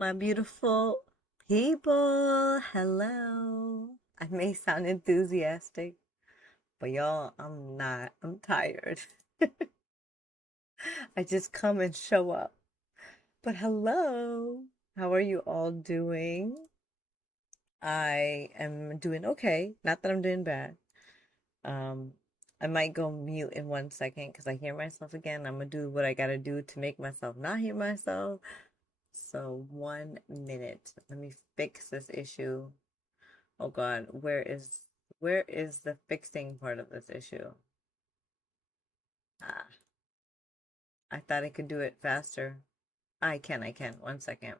My beautiful people, hello. I may sound enthusiastic, but y'all, I'm not. I'm tired. I just come and show up. But hello, how are you all doing? I am doing okay. Not that I'm doing bad. Um, I might go mute in 1 second because I hear myself again. I'm gonna do what I gotta do to make myself not hear myself. So 1 minute. Let me fix this issue. Oh God, where is the fixing part of this issue? Ah, I thought I could do it faster. I can. 1 second.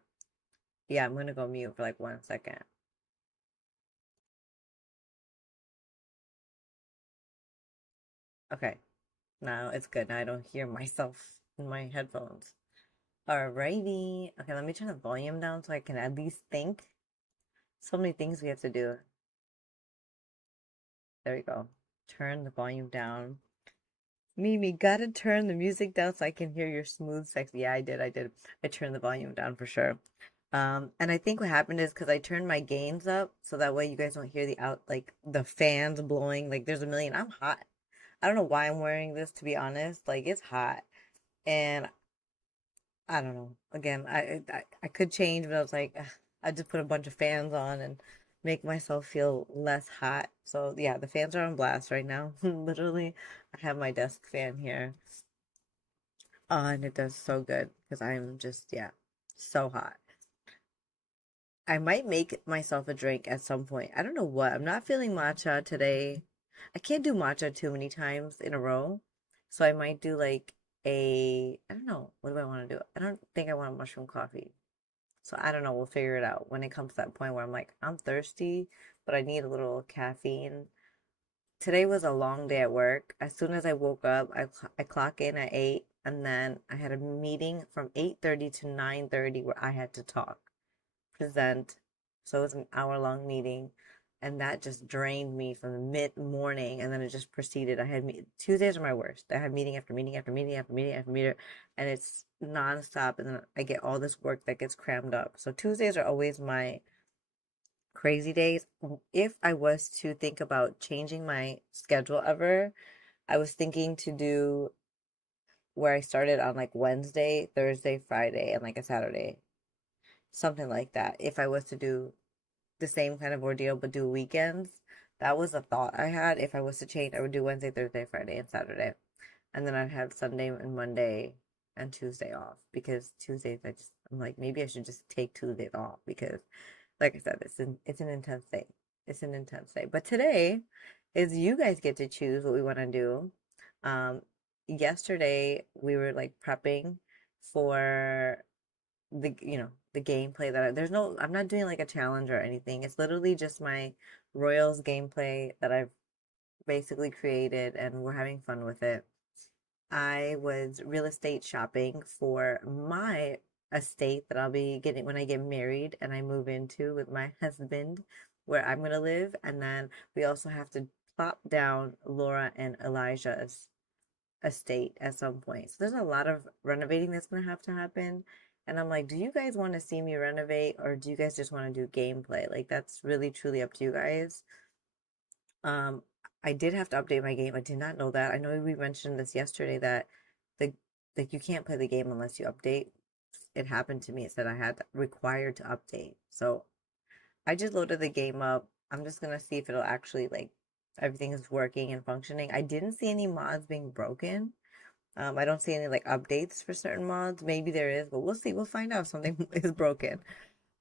Yeah, I'm gonna go mute for like 1 second. Okay, now it's good. Now I don't hear myself in my headphones. Alrighty. Okay, let me turn the volume down so I can at least think. So many things we have to do. There we go. Turn the volume down. Mimi, gotta turn the music down so I can hear your smooth, sexy. Yeah, I did. I turned the volume down for sure. And I think what happened is because I turned my gains up so that way you guys don't hear the like the fans blowing. Like there's a million. I'm hot. I don't know why I'm wearing this to be honest. Like it's hot, and I don't know. Again, I could change, but I was like, ugh, I just put a bunch of fans on and make myself feel less hot. So yeah, the fans are on blast right now. Literally, I have my desk fan here on. It does so good because I'm just, yeah, so hot. I might make myself a drink at some point. I don't know what. I'm not feeling matcha today. I can't do matcha too many times in a row. So I might do like I don't know. What do I want to do? I don't think I want a mushroom coffee. So I don't know. We'll figure it out when it comes to that point where I'm like, I'm thirsty, but I need a little caffeine. Today was a long day at work. As soon as I woke up, I clock in at 8 and then I had a meeting from 8:30 to 9:30 where I had to talk, present. So it was an hour long meeting and that just drained me from the mid morning and then it just proceeded. Tuesdays are my worst. I have meeting after meeting after meeting after meeting after meeting and it's nonstop and then I get all this work that gets crammed up. So Tuesdays are always my crazy days. If I was to think about changing my schedule ever, I was thinking to do where I started on like Wednesday, Thursday, Friday, and like a Saturday, something like that. If I was to do the same kind of ordeal but do weekends, that was a thought I had. If I was to change, I would do Wednesday, Thursday, Friday, and Saturday. And then I'd have Sunday and Monday and Tuesday off because Tuesdays I'm like maybe I should just take Tuesdays off because like I said, it's an intense day. It's an intense day. But today is you guys get to choose what we want to do. Um, Yesterday we were like prepping for the gameplay there's no I'm not doing like a challenge or anything. It's literally just my Royals gameplay that I've basically created and we're having fun with it. I was real estate shopping for my estate that I'll be getting when I get married and I move into with my husband where I'm gonna live. And then we also have to plop down Laura and Elijah's estate at some point. So there's a lot of renovating that's gonna have to happen. And I'm like, do you guys want to see me renovate or do you guys just want to do gameplay? Like that's really truly up to you guys. Um, I did have to update my game. I did not know that. I know we mentioned this yesterday that the like you can't play the game unless you update. It happened to me. It said I had required to update. So I just loaded the game up. I'm just gonna see if it'll actually like everything is working and functioning. I didn't see any mods being broken. I don't see any like updates for certain mods. Maybe there is, but we'll see. We'll find out if something is broken.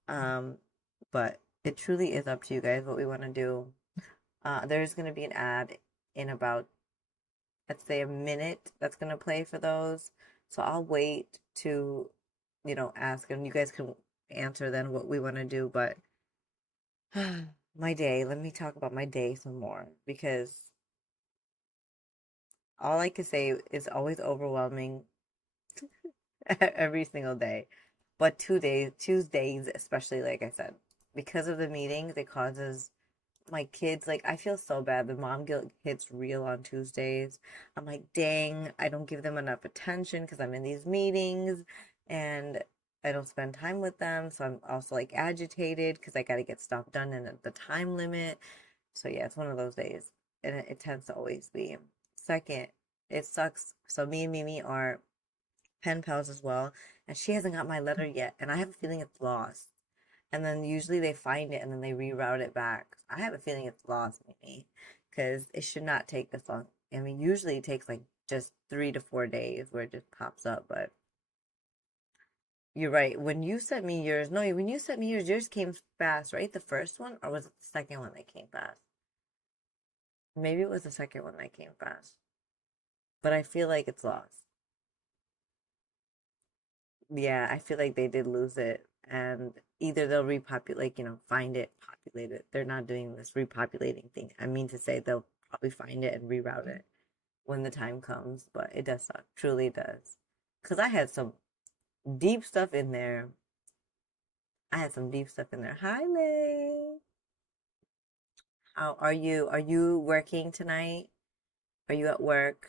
Um, but it truly is up to you guys what we want to do. There's going to be an ad in about, let's say, a minute that's going to play for those. So I'll wait to, ask and you guys can answer then what we want to do. But my day, let me talk about my day some more because all I can say is always overwhelming every single day. But Tuesdays, especially, like I said, because of the meetings, it causes my kids like I feel so bad. The mom guilt hits real on Tuesdays. I'm like, dang, I don't give them enough attention because I'm in these meetings, and I don't spend time with them, so I'm also like agitated because I got to get stuff done in the time limit. So yeah, it's one of those days, and it tends to always be. Second, it sucks. So me and Mimi are pen pals as well, and she hasn't got my letter yet, and I have a feeling it's lost. And then usually they find it and then they reroute it back. I have a feeling it's lost, Mimi, because it should not take this long. I mean, usually it takes like just 3 to 4 days where it just pops up, but you're right. When you sent me yours, no, when you sent me yours came fast, right? The first one, or was it the second one that came fast? Maybe it was the second one that came fast, but I feel like it's lost. Yeah, I feel like they did lose it, and either they'll repopulate, like, find it, populate it. They're not doing this repopulating thing. I mean to say they'll probably find it and reroute it when the time comes, but it does suck. Truly does. Because I had some deep stuff in there. I had some deep stuff in there. Hi, Lay. How are you? Are you working tonight? Are you at work?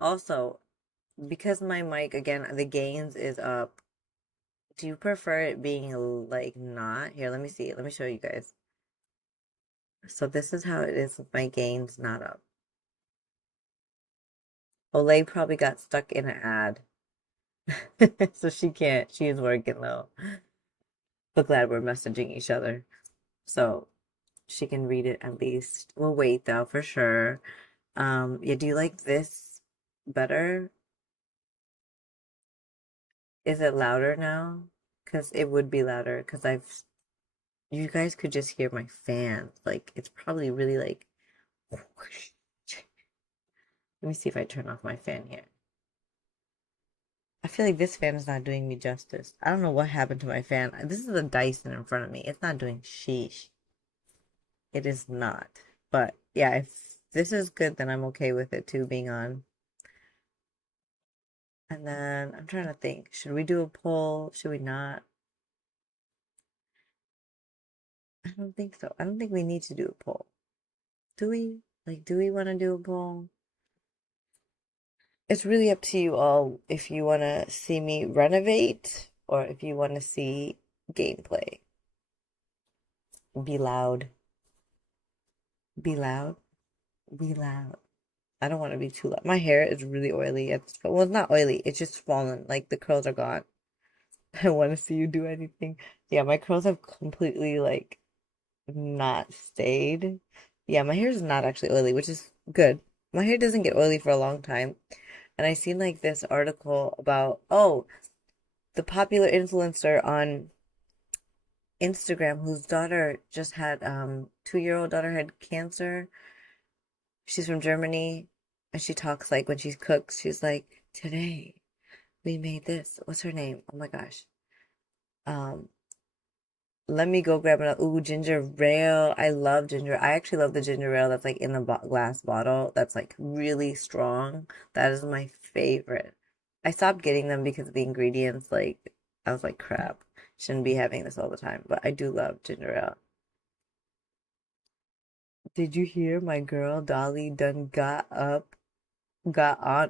Also, because my mic, again, the gains is up, do you prefer it being like not? Here, let me see. Let me show you guys. So this is how it is with my gains not up. Olay probably got stuck in an ad. So she can't. She is working though. But glad we're messaging each other. So she can read it at least. We'll wait though for sure. Yeah, do you like this better? Is it louder now? Because it would be louder because you guys could just hear my fan. Like it's probably really like let me see if I turn off my fan here. I feel like this fan is not doing me justice. I don't know what happened to my fan. This is a Dyson in front of me. It's not doing sheesh. It is not. But yeah, if this is good, then I'm okay with it too being on. And then I'm trying to think. Should we do a poll? Should we not? I don't think so. I don't think we need to do a poll. Do we? Like, do we want to do a poll? It's really up to you all if you want to see me renovate or if you want to see gameplay. Be loud. Be loud. Be loud. I don't want to be too loud. My hair is really oily. Well, it's not oily. It's just fallen. Like the curls are gone. I want to see you do anything. Yeah, my curls have completely like not stayed. Yeah, my hair is not actually oily, which is good. My hair doesn't get oily for a long time. And I seen like this article about, oh, the popular influencer on Instagram whose daughter just had 2-year-old daughter had cancer. She's from Germany and she talks like when she cooks, she's like, "Today we made this." What's her name? Oh my gosh. Um Let me go grab another. Ooh, ginger ale. I love ginger. I actually love the ginger ale that's like in the glass bottle. That's like really strong. That is my favorite. I stopped getting them because of the ingredients. Like, I was like, crap. Shouldn't be having this all the time. But I do love ginger ale. Did you hear my girl Dolly done got on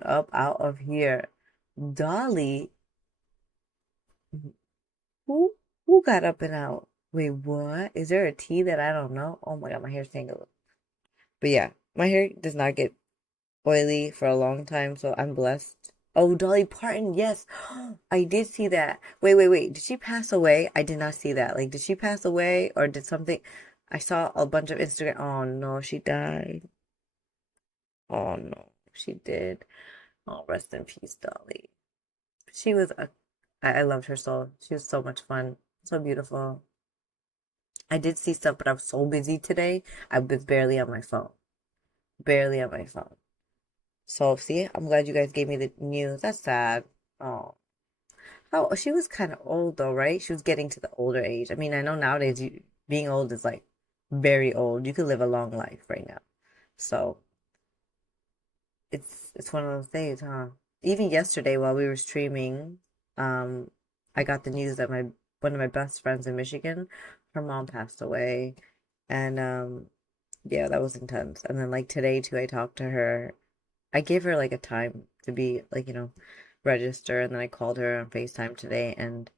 up out of here? Dolly, who who got up and out? Wait, what? Is there a tea that I don't know? Oh my God, my hair's tangled. But yeah, my hair does not get oily for a long time, so I'm blessed. Oh, Dolly Parton, yes. I did see that. Wait. Did she pass away? I did not see that. Like, did she pass away or did something? I saw a bunch of Instagram. Oh no, she died. Oh no, she did. Oh, rest in peace, Dolly. She was I loved her soul. She was so much fun. So beautiful. I did see stuff, but I was so busy today. I was barely on my phone. Barely on my phone. So see, I'm glad you guys gave me the news. That's sad. Oh, how she was kind of old though, right? She was getting to the older age. I mean, I know nowadays being old is like very old. You could live a long life right now. So it's one of those days, huh? Even yesterday while we were streaming, um, I got the news that my one of my best friends in Michigan, her mom passed away, and yeah, that was intense. And then like today too, I talked to her. I gave her like a time to be like, register, and then I called her on FaceTime today, and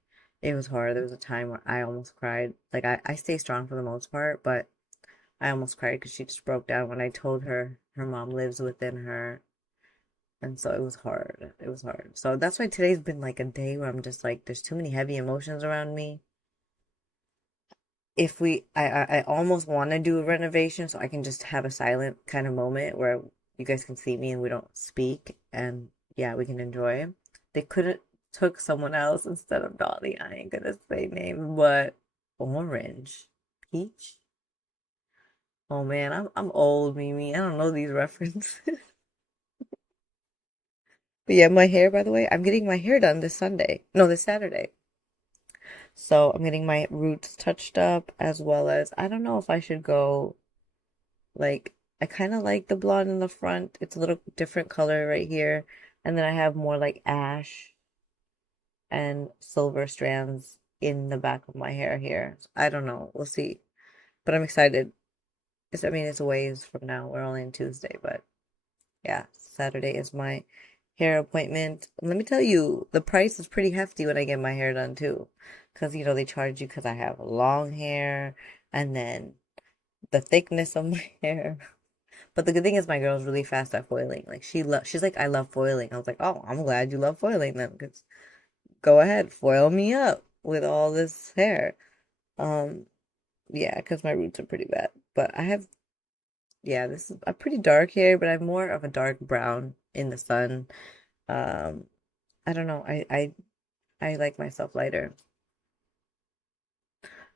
it was hard. There was a time where I almost cried. Like I stay strong for the most part, but I almost cried because she just broke down when I told her her mom lives within her. And so it was hard. It was hard. So that's why today's been like a day where I'm just like, there's too many heavy emotions around me. If we, I almost want to do a renovation so I can just have a silent kind of moment where you guys can see me and we don't speak, and yeah, we can enjoy. They could have took someone else instead of Dolly. I ain't gonna say names, but Orange, Peach. Oh man, I'm old, Mimi. I don't know these references. But yeah, my hair, by the way, I'm getting my hair done this Sunday. No, this Saturday. So I'm getting my roots touched up as well as I don't know if I should go like I kind of like the blonde in the front. It's a little different color right here. And then I have more like ash and silver strands in the back of my hair here. So I don't know. We'll see. But I'm excited. I mean, it's a ways from now. We're only on Tuesday, but yeah, Saturday is my hair appointment. And let me tell you, the price is pretty hefty when I get my hair done too. Because, they charge you because I have long hair and then the thickness of my hair. But the good thing is my girl's really fast at foiling. Like she's like, I love foiling. I was like, oh, I'm glad you love foiling then, because go ahead, foil me up with all this hair. Um, yeah, because my roots are pretty bad. But I have, yeah, this is a pretty dark hair, but I'm more of a dark brown in the sun. Um, I don't know. I like myself lighter.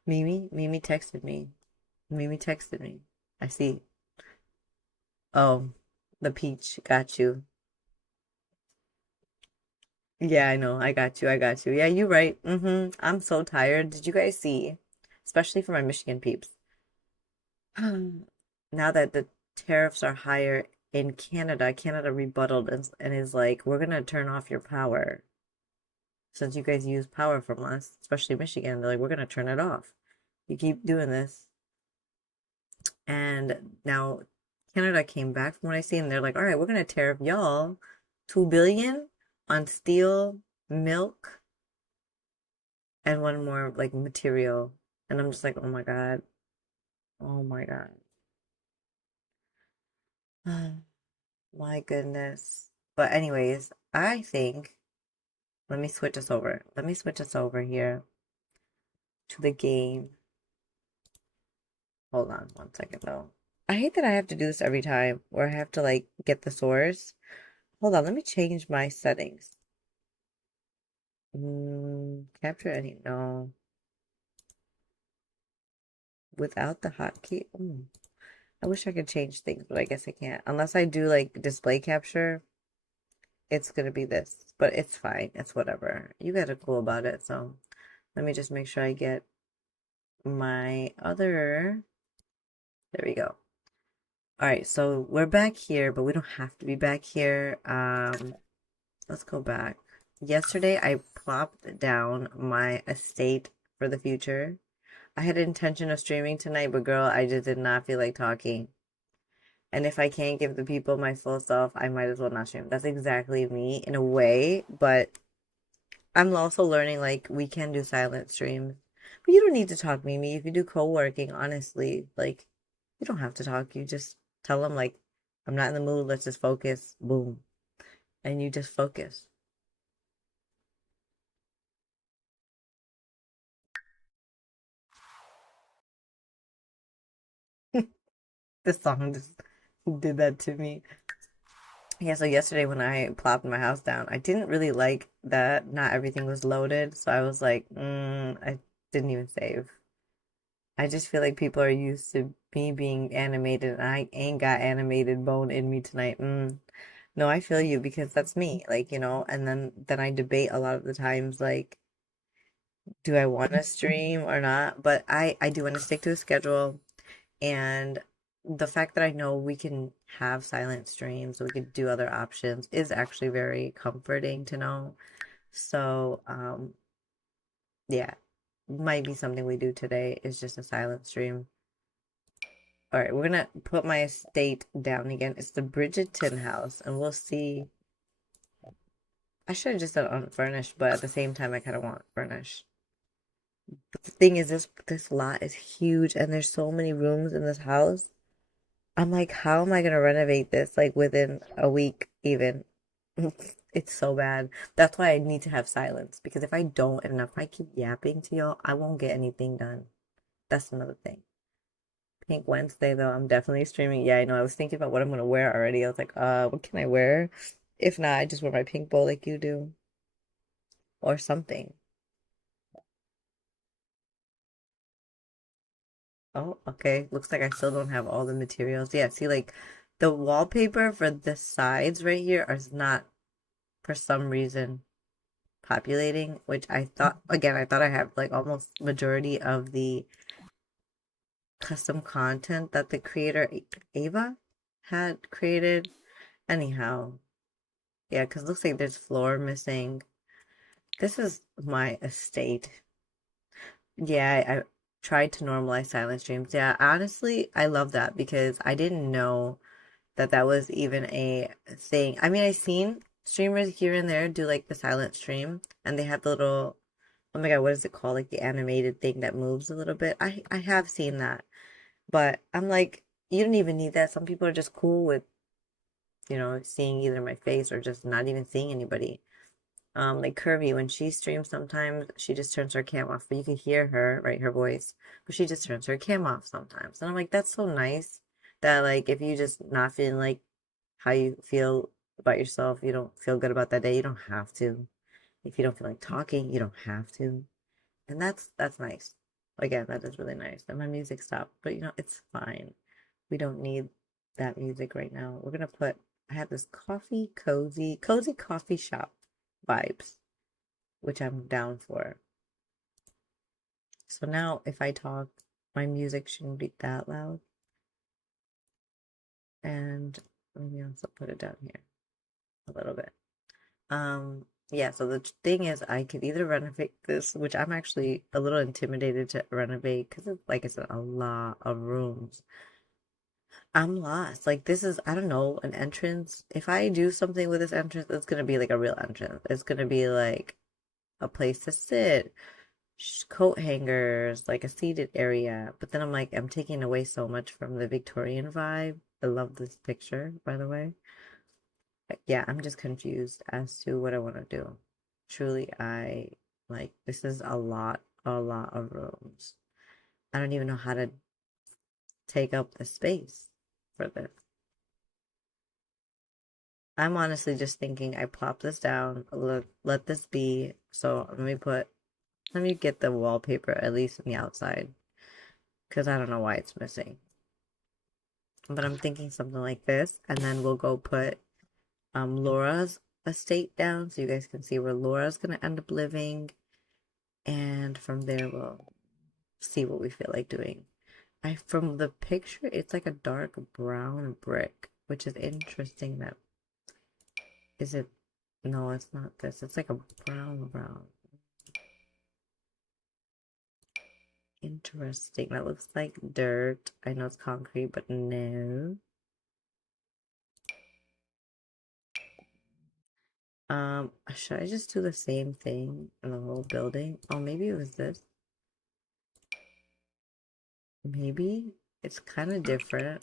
Mimi texted me. Mimi texted me. I see. Oh, the peach got you. Yeah, I know. I got you. I got you. Yeah, you're right. I'm so tired. Did you guys see? Especially for my Michigan peeps. Now that the tariffs are higher in Canada, Canada rebutted and is like, we're gonna turn off your power since you guys use power from us, especially Michigan. They're like, we're gonna turn it off. You keep doing this. And now Canada came back from what I see, and they're like, all right, we're gonna tariff y'all 2 billion on steel, milk, and one more like material. And I'm just like, oh my God. Oh my God. My goodness. But anyways, I think let me switch us over. Let me switch us over here to the game. Hold on one second though. I hate that I have to do this every time where I have to like get the source. Hold on, let me change my settings. Capture any no. Without the hotkey. I wish I could change things, but I guess I can't. Unless I do like display capture, it's gonna be this. But it's fine. It's whatever. You guys are cool about it, so let me just make sure I get my other. There we go. All right, so we're back here, but we don't have to be back here. Let's go back. Yesterday, I plopped down my estate for the future. I had intention of streaming tonight, but girl, I just did not feel like talking. And if I can't give the people my full self, I might as well not stream. That's exactly me in a way, but I'm also learning like we can do silent streams. But you don't need to talk, Mimi. You can do co-working, honestly. Like you don't have to talk. You just tell them like I'm not in the mood, let's just focus. Boom. And you just focus. This song just did that to me. Yeah, so yesterday when I plopped my house down, I didn't really like that not everything was loaded. So I was like, I didn't even save. I just feel like people are used to me being animated and I ain't got animated bone in me tonight. No, I feel you because that's me. Like, and then I debate a lot of the times like, do I want to stream or not? But I do want to stick to a schedule, and the fact that I know we can have silent streams, we could do other options is actually very comforting to know. So, yeah, might be something we do today is just a silent stream. All right, we're gonna put my estate down again. It's the Bridgerton house, and we'll see. I should have just done unfurnished, but at the same time, I kind of want furnished. But the thing is, this lot is huge, and there's so many rooms in this house. I'm like, how am I gonna renovate this like within a week even? It's so bad. That's why I need to have silence because if I don't and if I keep yapping to y'all, I won't get anything done. That's another thing. Pink Wednesday though, I'm definitely streaming. Yeah, I know. I was thinking about what I'm gonna wear already. I was like, what can I wear? If not, I just wear my pink bow like you do or something. Oh, okay. Looks like I still don't have all the materials. Yeah, see, like the wallpaper for the sides right here is not for some reason populating, which I thought, again, I thought I have like almost majority of the custom content that the creator Ava had created. Anyhow, yeah, because looks like there's floor missing. This is my estate. Yeah, I tried to normalize silent streams. Yeah, honestly, I love that because I didn't know that that was even a thing. I mean, I've seen streamers here and there do like the silent stream and they have the little, oh my God, what is it called? Like the animated thing that moves a little bit. I have seen that, but I'm like, you don't even need that. Some people are just cool with, seeing either my face or just not even seeing anybody. Like Curvy, when she streams, sometimes she just turns her cam off, but you can hear her, right, her voice, but she just turns her cam off sometimes. And I'm like, that's so nice that like if you just not feeling like how you feel about yourself, you don't feel good about that day, you don't have to. If you don't feel like talking, you don't have to. And that's nice. Again, that is really nice. And my music stopped, but it's fine. We don't need that music right now. We're gonna put I have this cozy coffee shop vibes, which I'm down for. So now if I talk, my music shouldn't be that loud. And let me also put it down here a little bit. Yeah, so the thing is, I could either renovate this, which I'm actually a little intimidated to renovate because it's, like I said, a lot of rooms. I'm lost. Like, this is, I don't know, an entrance. If I do something with this entrance, it's gonna be like a real entrance. It's gonna be like a place to sit, coat hangers, like a seated area. But then I'm like, I'm taking away so much from the Victorian vibe. I love this picture, by the way. Yeah, I'm just confused as to what I want to do. Truly, I like this is a lot of rooms. I don't even know how to take up the space for this. I'm honestly just thinking I plop this down, let this be. So let me get the wallpaper at least on the outside because I don't know why it's missing. But I'm thinking something like this, and then we'll go put Laura's estate down so you guys can see where Laura's gonna end up living. And from there we'll see what we feel like doing. I from the picture it's like a dark brown brick, which is interesting that is it no, it's not this. It's like a brown. Interesting. That looks like dirt. I know it's concrete, but no. Should I just do the same thing in the whole building? Oh, maybe it was this. Maybe it's kind of different.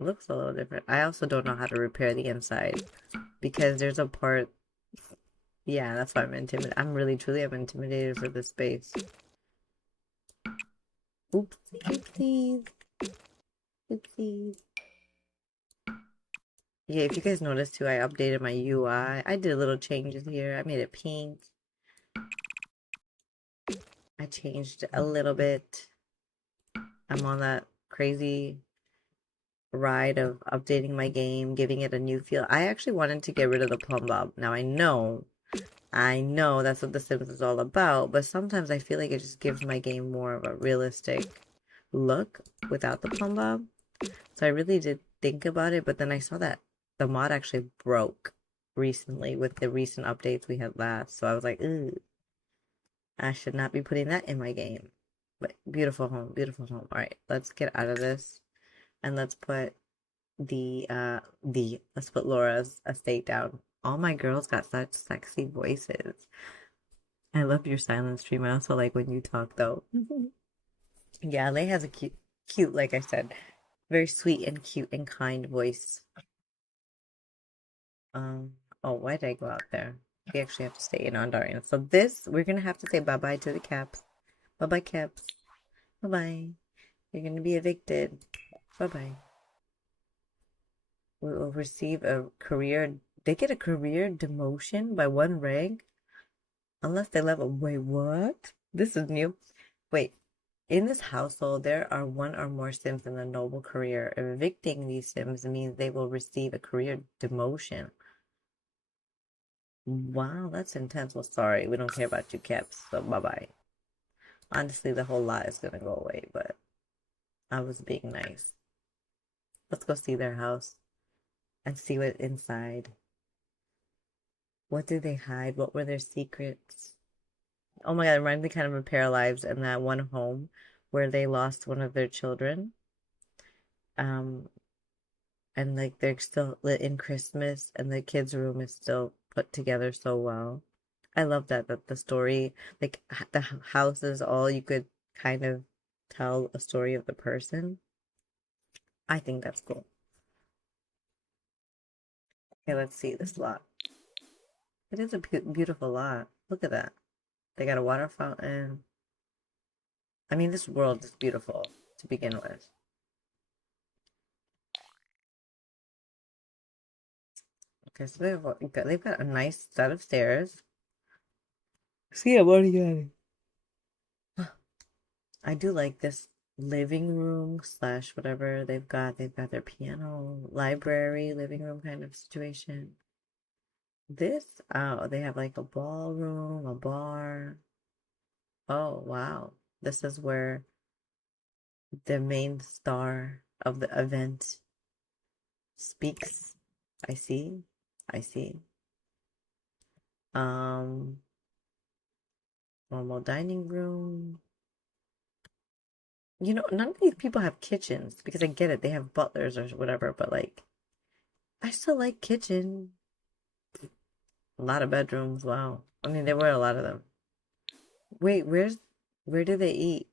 Looks a little different. I also don't know how to repair the inside because there's a part. Yeah, that's why I'm intimidated. I'm intimidated for this space. Oops, oopsies, oopsies. Yeah, if you guys noticed too, I updated my UI. I did little changes here. I made it pink. I changed a little bit. I'm on that crazy ride of updating my game, giving it a new feel. I actually wanted to get rid of the plumb bob. Now I know that's what The Sims is all about, but sometimes I feel like it just gives my game more of a realistic look without the plumb bob. So I really did think about it, but then I saw that the mod actually broke recently with the recent updates we had last. So I was like, ooh, I should not be putting that in my game. But beautiful home, beautiful home. All right, let's get out of this and let's put let's put Laura's estate down. All my girls got such sexy voices. I love your silent stream. I also like when you talk though. Yeah, Lay has a cute, like I said, very sweet and cute and kind voice. Um, oh, why did I go out there? We actually have to stay in Ondarian. So this, we're gonna have to say bye-bye to the caps. Bye-bye, caps. Bye-bye. You're gonna be evicted. Bye-bye. We will receive a career, they get a career demotion by one rank unless they level. Wait, what? This is new. Wait, in this household, there are one or more Sims in a noble career. Evicting these Sims means they will receive a career demotion. Wow, that's intense. Well, sorry, we don't care about you, Caps, so bye-bye. Honestly, the whole lot is gonna go away, but I was being nice. Let's go see their house and see what's inside. What did they hide? What were their secrets? Oh my God, it reminds me kind of of Pair Lives and that one home where they lost one of their children. Um, and like they're still lit in Christmas and the kids' room is still put together so well. I love that the story, like the house is all you could kind of tell a story of the person. I think that's cool. Okay, let's see this lot. It is a beautiful lot. Look at that. They got a water fountain. I mean, this world is beautiful to begin with. Okay, so they've got a nice set of stairs. See, I'm already getting. I do like this living room slash whatever they've got. They've got their piano, library, living room kind of situation. This, oh, they have like a ballroom, a bar. Oh, wow. This is where the main star of the event speaks. I see. I see. Um, Normal dining room. You know, none of these people have kitchens because I get it. They have butlers or whatever, but like, I still like kitchen. A lot of bedrooms. Wow. I mean, there were a lot of them. Wait, where do they eat?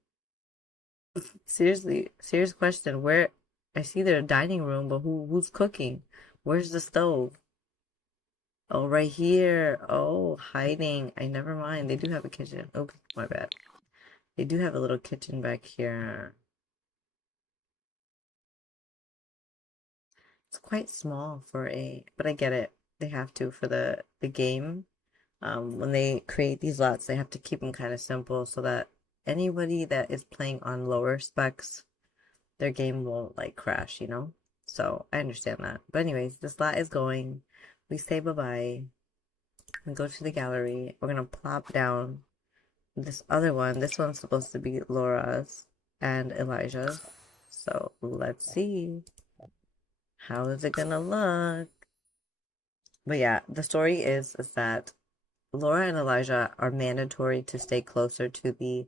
Seriously, serious question. Where I see their dining room, but who's cooking? Where's the stove? Oh, right here. Oh, hiding. I never mind. They do have a kitchen. Oops, my bad. They do have a little kitchen back here. It's quite small for but I get it. They have to for the game. When they create these lots, they have to keep them kind of simple so that anybody that is playing on lower specs, their game won't like crash, you know? So I understand that. But anyways, this lot is going. We say bye-bye. We go to the gallery. We're gonna plop down this other one. This one's supposed to be Laura's and Elijah's. So let's see. How is it gonna look? But yeah, the story is that Laura and Elijah are mandatory to stay closer to the,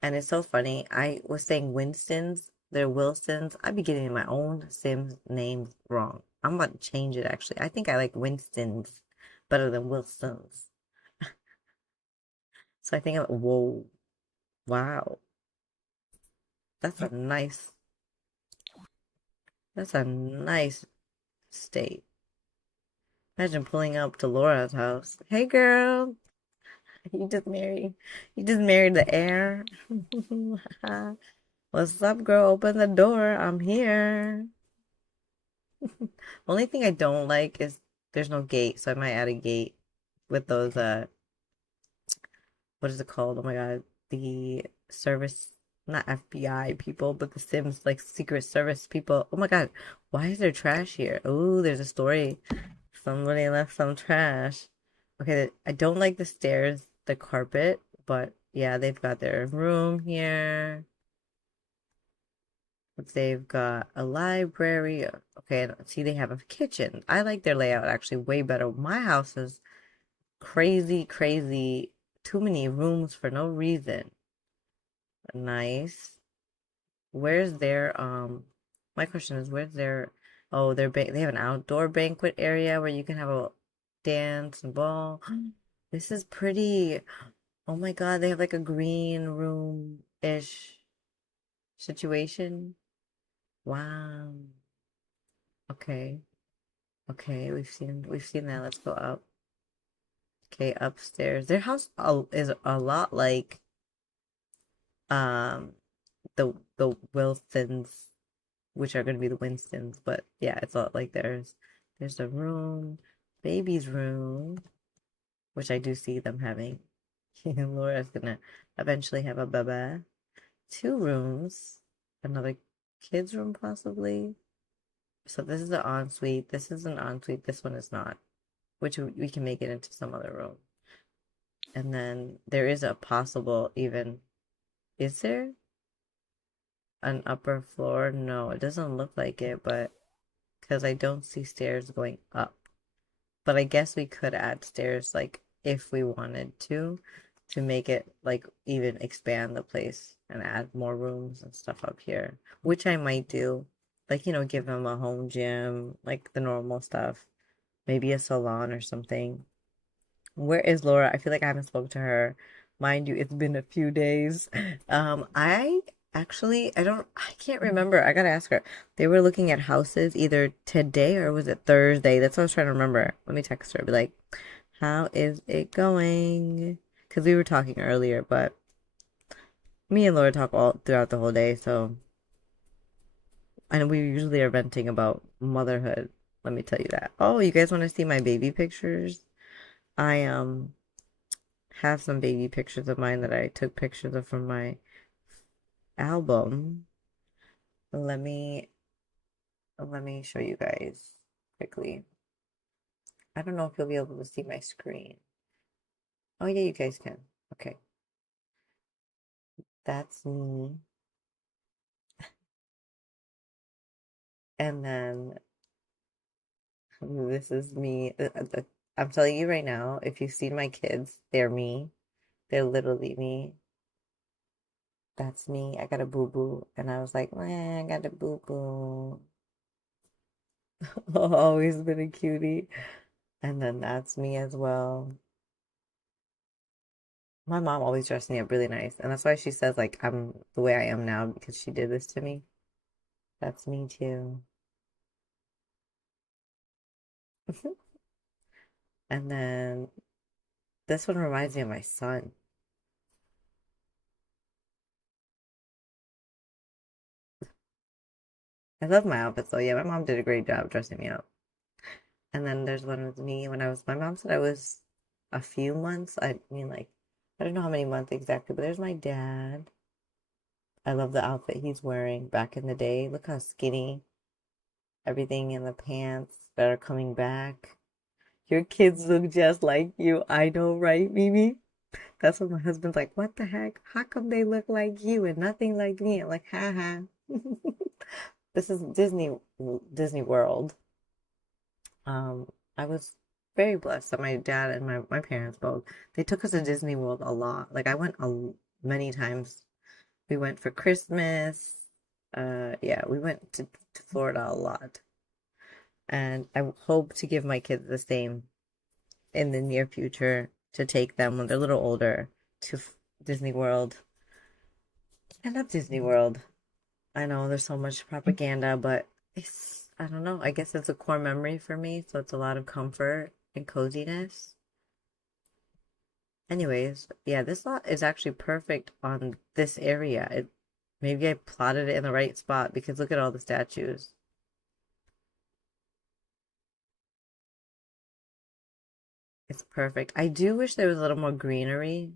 and it's so funny. I was saying Winstons, they're Wilsons. I be getting my own Sims names wrong. I'm about to change it actually. I think I like Winstons better than Wilsons. So I think whoa, wow. That's a nice, that's a nice state. Imagine pulling up to Laura's house. Hey girl, you just married, you just married the heir. What's up, girl? Open the door. I'm here. Only thing I don't like is there's no gate, so I might add a gate with those what is it called? Oh my God. The service, not FBI people, but the Sims like Secret Service people. Oh my God. Why is there trash here? Oh, there's a story. Somebody left some trash. Okay, I don't like the stairs, the carpet, but yeah, they've got their room here. They've got a library. Okay, see, they have a kitchen. I like their layout actually way better. My house is crazy, crazy. Too many rooms for no reason. Nice. Where's their, my question is, where's their Oh, they have an outdoor banquet area where you can have a dance and ball. This is pretty. Oh my God, they have like a green room-ish situation. Wow. Okay. Okay, we've seen that. Let's go up. Okay, upstairs. Their house is a lot like um the Wilsons, which are going to be the Winstons, but yeah, it's a lot like theirs. There's a room, baby's room, which I do see them having. Laura's gonna eventually have a baba. Two rooms, another kid's room possibly. So this is an ensuite. This is an ensuite. This one is not, which we can make it into some other room. And then there is a possible even, is there an upper floor? No, it doesn't look like it, but because I don't see stairs going up. But I guess we could add stairs like if we wanted to make it like even expand the place and add more rooms and stuff up here, which I might do. Like, give them a home gym, like the normal stuff, maybe a salon or something. Where is Laura? I feel like I haven't spoken to her. Mind you, it's been a few days. I actually, I can't remember. I gotta ask her. They were looking at houses either today or was it Thursday? That's what I was trying to remember. Let me text her. Be like, how is it going? Because we were talking earlier, but me and Laura talk all throughout the whole day, so and we usually are venting about motherhood. Let me tell you that. Oh, you guys want to see my baby pictures? I have some baby pictures of mine that I took pictures of from my album. Let me show you guys quickly. I don't know if you'll be able to see my screen. Oh yeah, you guys can. Okay. That's me. And then this is me. I'm telling you right now, if you've seen my kids, they're me. They're literally me. That's me. I got a boo boo. And I was like, man, I got a boo boo. Always been a cutie. And then that's me as well. My mom always dressed me up really nice. And that's why she says, like, I'm the way I am now because she did this to me. That's me too. And then this one reminds me of my son. I love my outfits though. Yeah, my mom did a great job dressing me up. And then there's one with me when my mom said I was a few months. I mean, like, I don't know how many months exactly, but there's my dad. I love the outfit he's wearing back in the day. Look how skinny everything in the pants that are coming back. Your kids look just like you. I know, right, Mimi? That's what my husband's like. What the heck? How come they look like you and nothing like me? I'm like, haha. This is Disney World. I was very blessed that my dad and my parents both they took us to Disney World a lot. Like I went many times. We went for Christmas. Yeah, we went to Florida a lot. And I hope to give my kids the same in the near future to take them when they're a little older to Disney World. I love Disney World. I know there's so much propaganda, but I don't know. I guess it's a core memory for me, so it's a lot of comfort and coziness. Anyways, yeah, this lot is actually perfect on this area. Maybe I plotted it in the right spot because look at all the statues. It's perfect. I do wish there was a little more greenery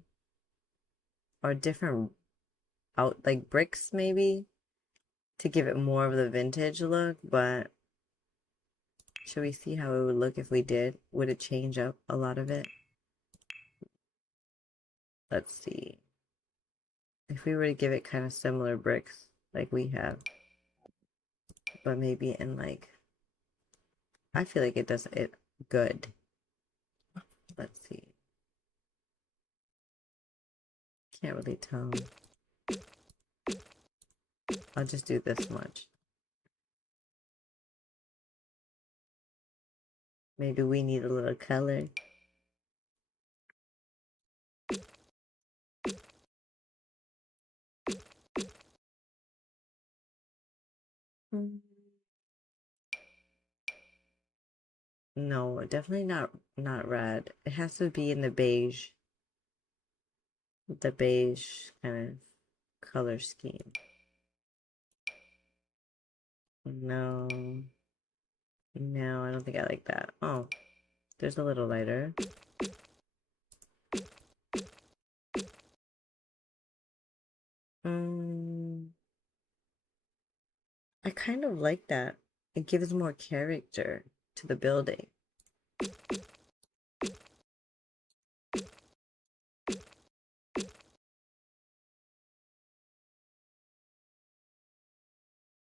or different out like bricks maybe to give it more of the vintage look, but should we see how it would look if we did? Would it change up a lot of it? Let's see. If we were to give it kind of similar bricks like we have, but maybe in like, I feel like it does it good. Let's see. Can't really tell. I'll just do this much. Maybe we need a little color. Mm. No, definitely not red. It has to be in the beige kind of color scheme. No, no, I don't think I like that. Oh, there's a little lighter. Mm, I kind of like that. It gives more character to the building.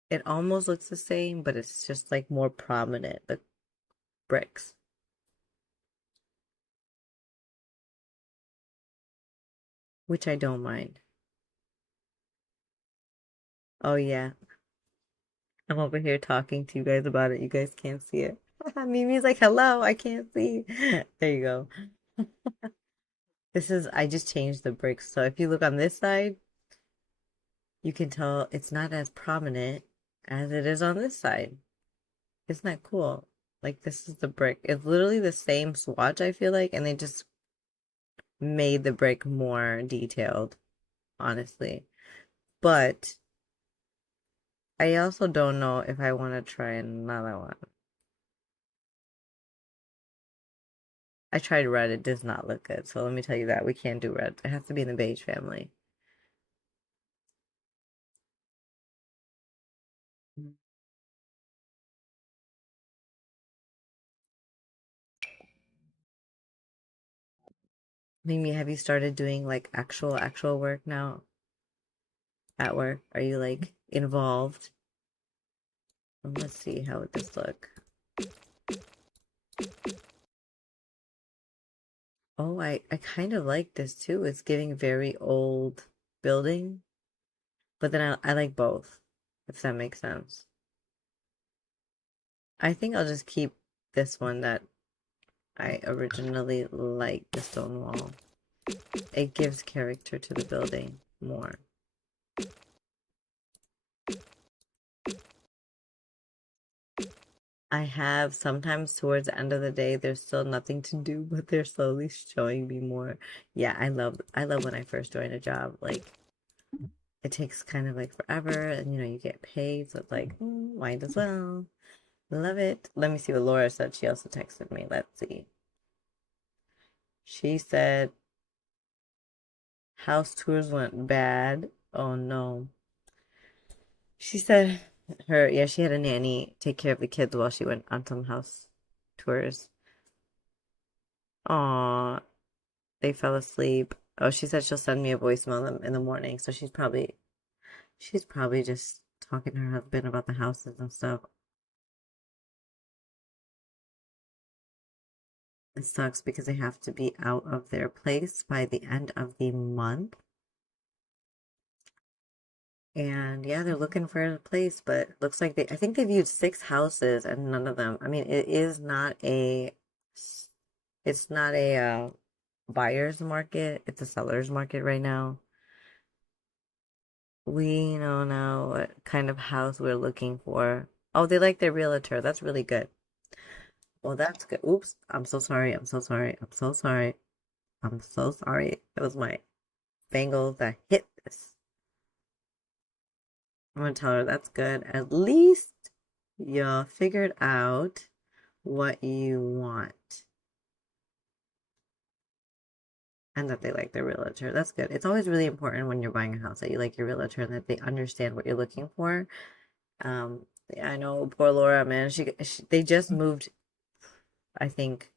It almost looks the same, but it's just like more prominent, the bricks, which I don't mind. Oh yeah, I'm over here talking to you guys about it. You guys can't see it. Mimi's like, hello, I can't see. There you go. I just changed the bricks. So if you look on this side, you can tell it's not as prominent as it is on this side. Isn't that cool? Like this is the brick. It's literally the same swatch, I feel like, and they just made the brick more detailed, honestly. But I also don't know if I want to try another one. I tried red, it does not look good. So let me tell you that we can't do red. It has to be in the beige family. Mimi, have you started doing like actual work now at work? Are you like involved? Let's see how would this look. Oh, I kind of like this too. It's giving very old building, but then I like both, if that makes sense. I think I'll just keep this one that I originally liked, the stone wall. It gives character to the building more. I have sometimes towards the end of the day, there's still nothing to do, but they're slowly showing me more. Yeah, I love when I first join a job. Like it takes kind of like forever, and you get paid, so it's like might as well. Love it. Let me see what Laura said. She also texted me. Let's see. She said house tours went bad. Oh no. She said yeah, she had a nanny take care of the kids while she went on some house tours. Aw, they fell asleep. Oh, she said she'll send me a voicemail in the morning, so she's probably just talking to her husband about the houses and stuff. It sucks because they have to be out of their place by the end of the month. And yeah, they're looking for a place, but looks like I think they viewed 6 houses and none of them. I mean, it's not a buyer's market. It's a seller's market right now. We know now what kind of house we're looking for. Oh, they like their realtor. That's really good. Well, that's good. Oops. I'm so sorry. I'm so sorry. I'm so sorry. I'm so sorry. It was my bangles that hit this. I'm gonna tell her that's good. At least you figured out what you want and that they like their realtor. That's good. It's always really important when you're buying a house that you like your realtor and that they understand what you're looking for. Yeah, I know poor Laura, man. They just moved, I think,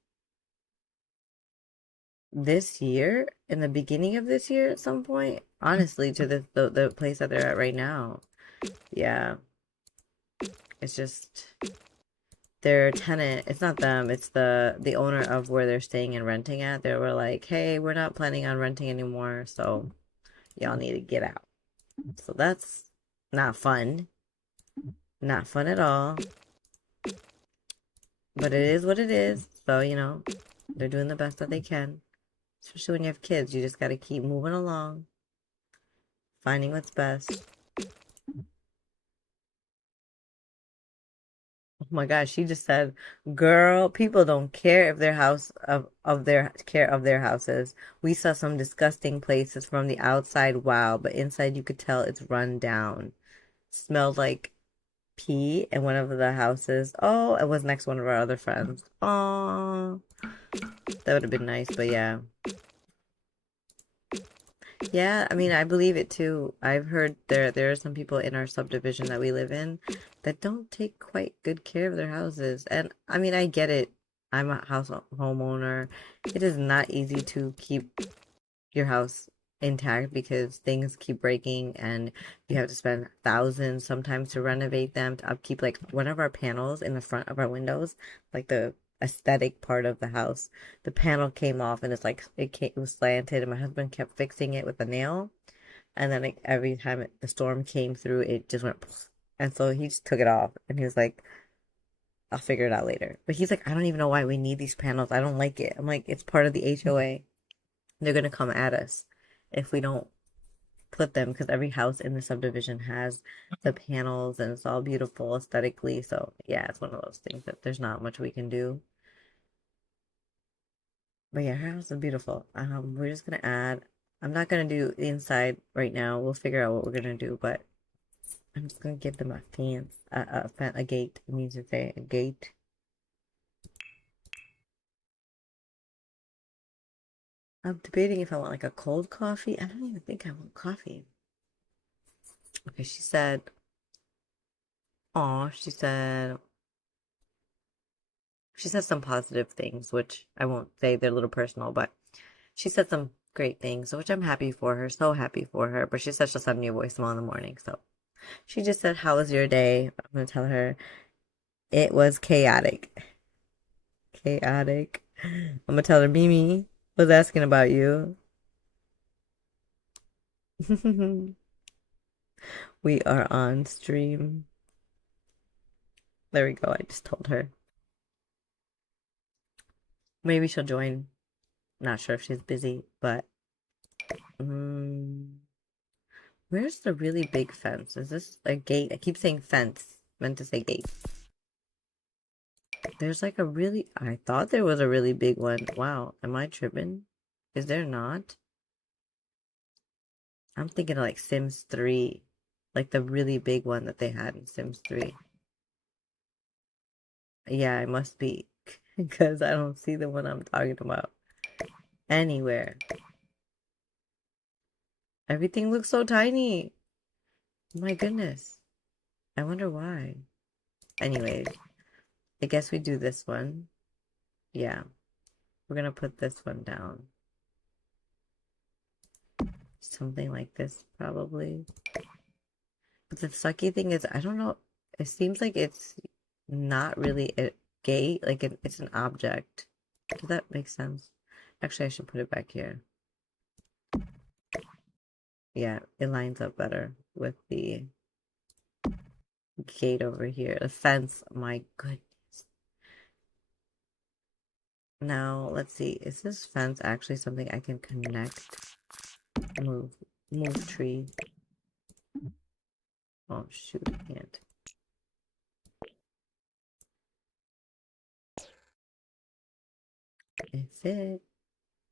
this year, in the beginning of this year at some point, honestly, to the place that they're at right now. Yeah, it's just their tenant, it's not them, it's the owner of where they're staying and renting at. They were like, "Hey, we're not planning on renting anymore, so y'all need to get out." So that's not fun. Not fun at all. But it is what it is. So, they're doing the best that they can. Especially when you have kids, you just got to keep moving along, finding what's best. Oh my gosh, she just said, "Girl, people don't care if their house of their care of their houses. We saw some disgusting places from the outside, wow, but inside you could tell it's run down. Smelled like pee in one of the houses. Oh, it was next to one of our other friends. Oh, that would have been nice, but yeah." Yeah, I mean, I believe it too. I've heard there are some people in our subdivision that we live in that don't take quite good care of their houses. And I mean, I get it. I'm a homeowner. It is not easy to keep your house intact because things keep breaking and you have to spend thousands sometimes to renovate them to upkeep. Like one of our panels in the front of our windows, like the aesthetic part of the house, the panel came off and it was slanted and my husband kept fixing it with a nail, and then every time the storm came through it just went poof. And so he just took it off and he was like, I'll figure it out later. But he's like, I don't even know why we need these panels. I don't like it. I'm like, it's part of the HOA. They're gonna come at us if we don't put them, because every house in the subdivision has the panels and it's all beautiful aesthetically. So yeah, it's one of those things that there's not much we can do. But yeah, her house is beautiful. We're just gonna add. I'm not gonna do the inside right now. We'll figure out what we're gonna do, but I'm just gonna give them a fence, a gate. It means to say a gate. I'm debating if I want like a cold coffee. I don't even think I want coffee. Okay, she said some positive things, which I won't say, they're a little personal, but she said some great things, which I'm happy for her, so happy for her. But she said she'll send me a voicemail in the morning. So she just said, "How was your day?" I'm gonna tell her it was chaotic. Chaotic. I'm gonna tell her Mimi was asking about you. We are on stream. There we go. I just told her. Maybe she'll join. Not sure if she's busy, but um, where's the really big fence? Is this a gate? I keep saying fence. Meant to say gate. There's like I thought there was a really big one. Wow, am I tripping? Is there not? I'm thinking of like Sims 3. Like the really big one that they had in Sims 3. Yeah, I must be. Because I don't see the one I'm talking about anywhere. Everything looks so tiny. My goodness. I wonder why. Anyways, I guess we do this one. Yeah, we're gonna put this one down. Something like this, probably. But the sucky thing is, I don't know. It seems like it's not really a gate. Like it's an object. Does that make sense? Actually, I should put it back here. Yeah, it lines up better with the gate over here. The fence. My goodness. Now, let's see. Is this fence actually something I can connect? Move. Move tree. Oh, shoot. I can't. Is it?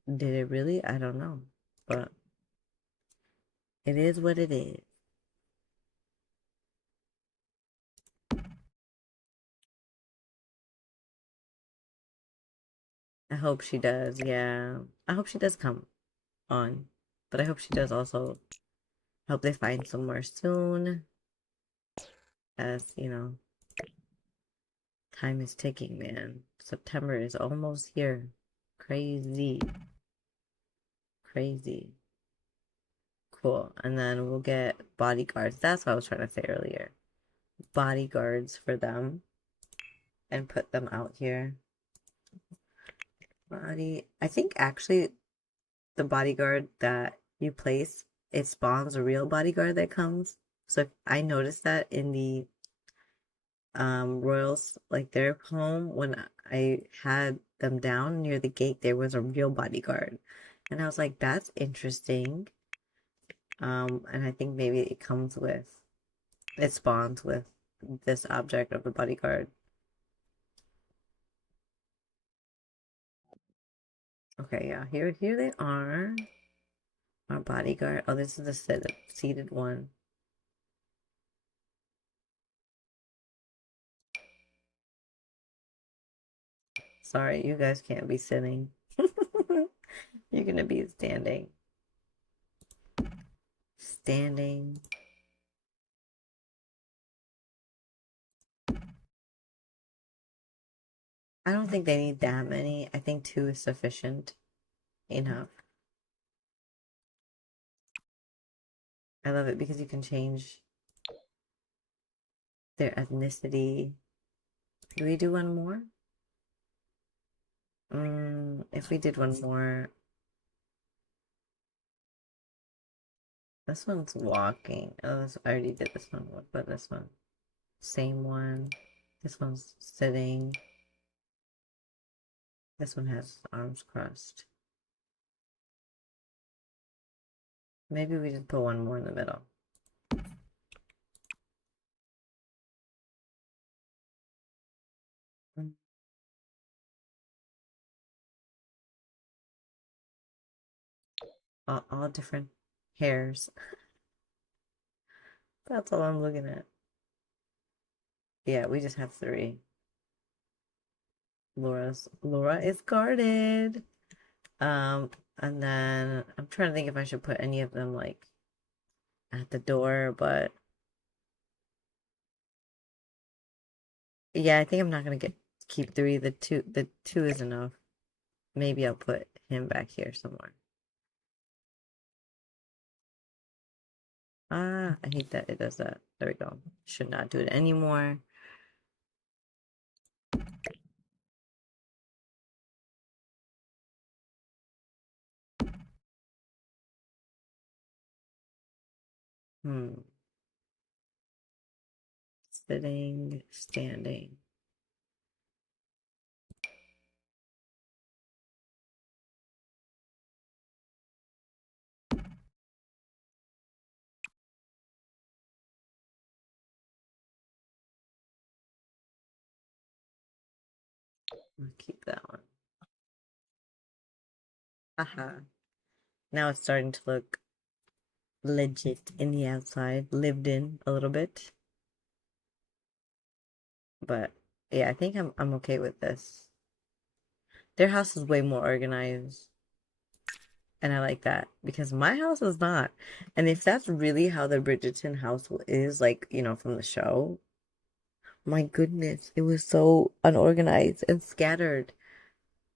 Did it really? I don't know. But it is what it is. I hope she does. Yeah. I hope she does come on. But I hope she does also. Hope they find somewhere soon. As, time is ticking, man. September is almost here. Crazy. Crazy. Cool. And then we'll get bodyguards. That's what I was trying to say earlier. Bodyguards for them. And put them out here. I think actually the bodyguard that you place, it spawns a real bodyguard that comes. So I noticed that in the royals, like their home, when I had them down near the gate, there was a real bodyguard. And I was like, that's interesting. And I think maybe it spawns with this object of the bodyguard. Okay, yeah, here they are. Our bodyguard. Oh, this is the seated one. Sorry, you guys can't be sitting. You're gonna be standing. Standing. I don't think they need that many. I think two is sufficient enough. I love it because you can change their ethnicity. Do we do one more? If we did one more, this one's walking. Oh, I already did this one. What about this one? Same one. This one's sitting. This one has arms crossed. Maybe we just put one more in the middle. All different hairs. That's all I'm looking at. Yeah, we just have three. Laura is guarded. And then I'm trying to think if I should put any of them like at the door, but yeah, I think I'm not gonna keep three. The two is enough. Maybe I'll put him back here somewhere. Ah, I hate that it does that. There we go. Should not do it anymore. Hmm. Sitting, standing. I'll keep that one. Haha. Now it's starting to look legit in the outside, lived in a little bit. But yeah, I think I'm okay with this. Their house is way more organized, and I like that because my house is not. And if that's really how the Bridgerton house is, like, from the show, my goodness, it was so unorganized and scattered.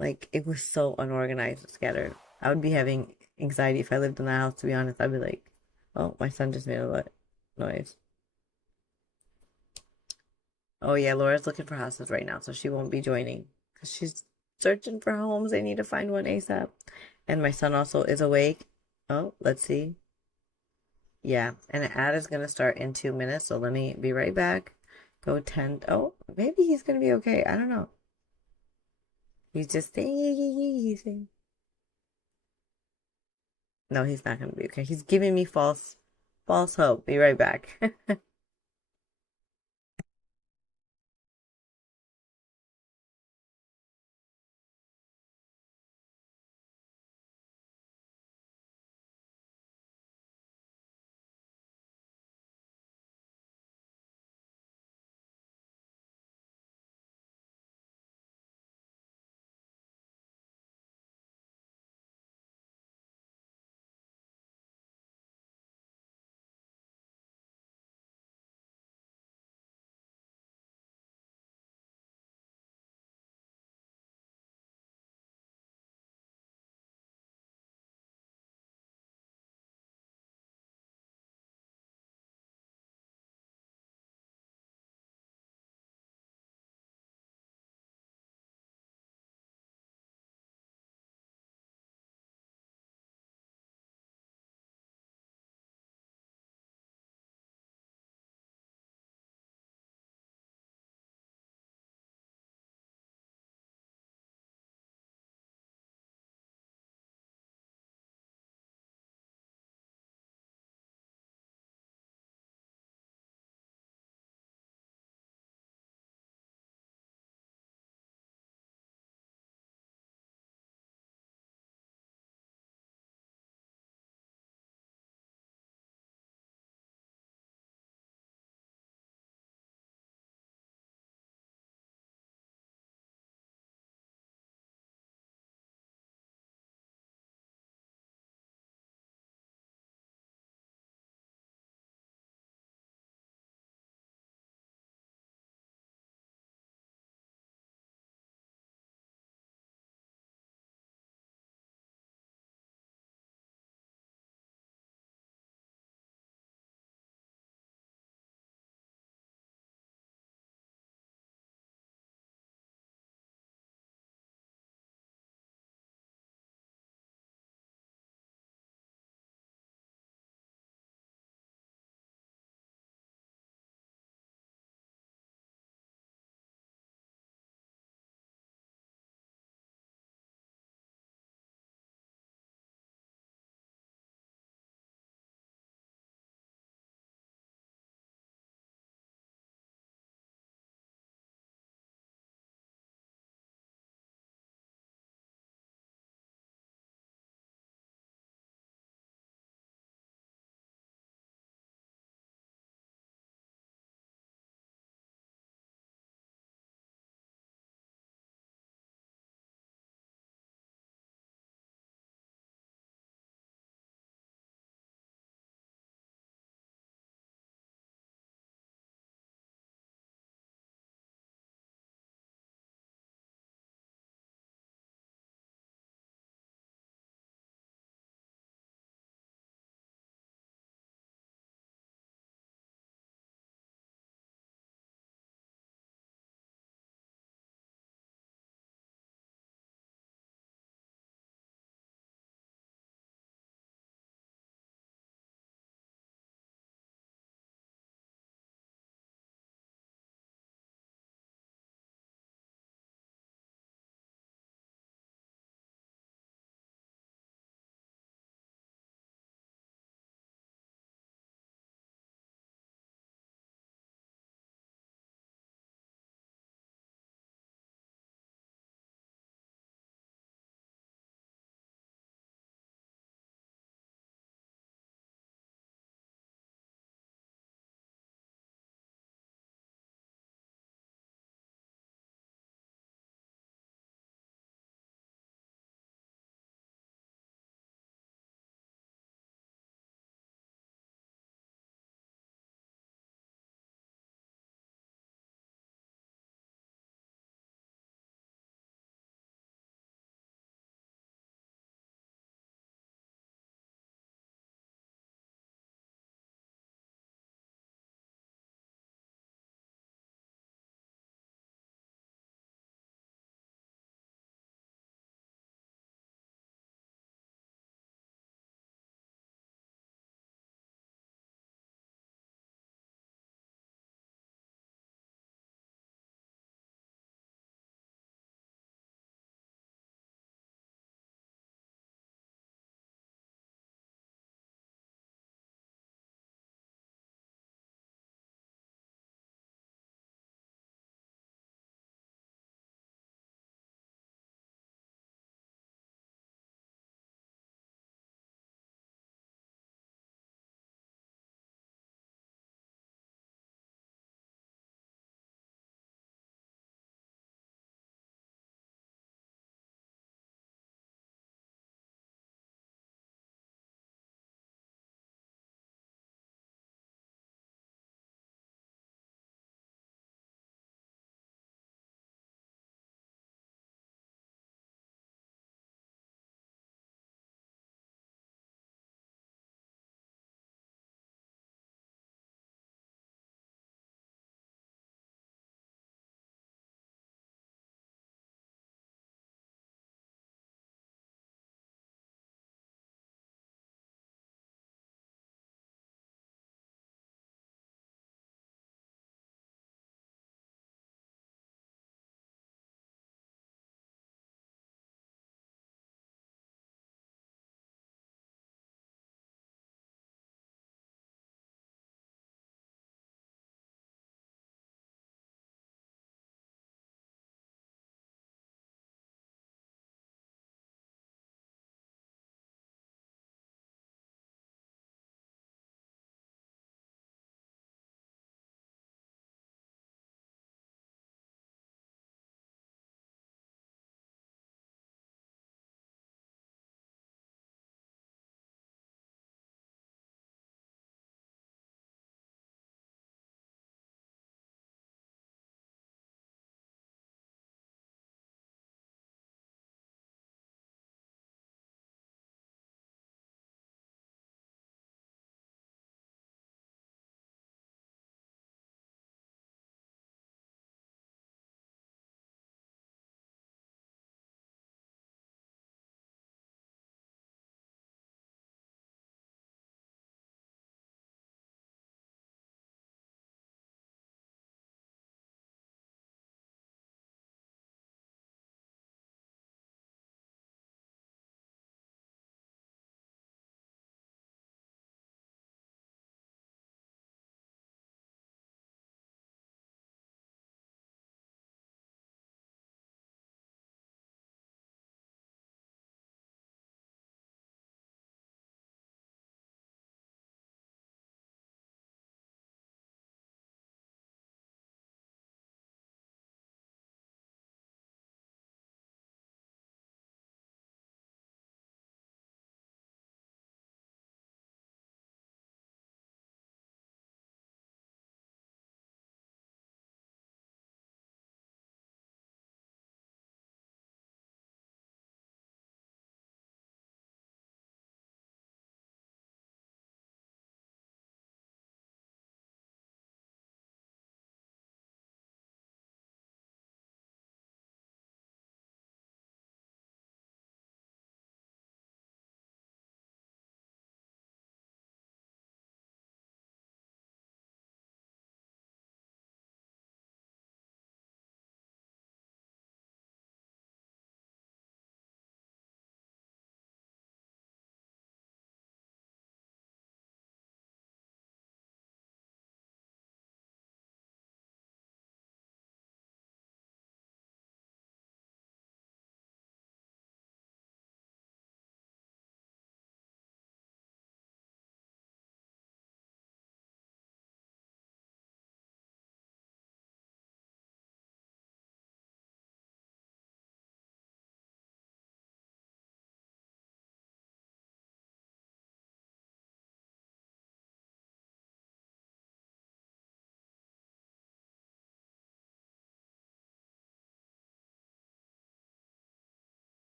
Like, it was so unorganized and scattered. I would be having anxiety if I lived in the house, to be honest. I'd be like, oh, my son just made a noise. Oh yeah, Laura's looking for houses right now, so she won't be joining because she's searching for homes. They need to find one ASAP. And my son also is awake. Oh, let's see. Yeah, and an ad is gonna start in 2 minutes, so let me be right back. Go 10. Oh, maybe he's gonna be okay. I don't know. He's just saying. No, he's not gonna be okay. He's giving me false hope. Be right back.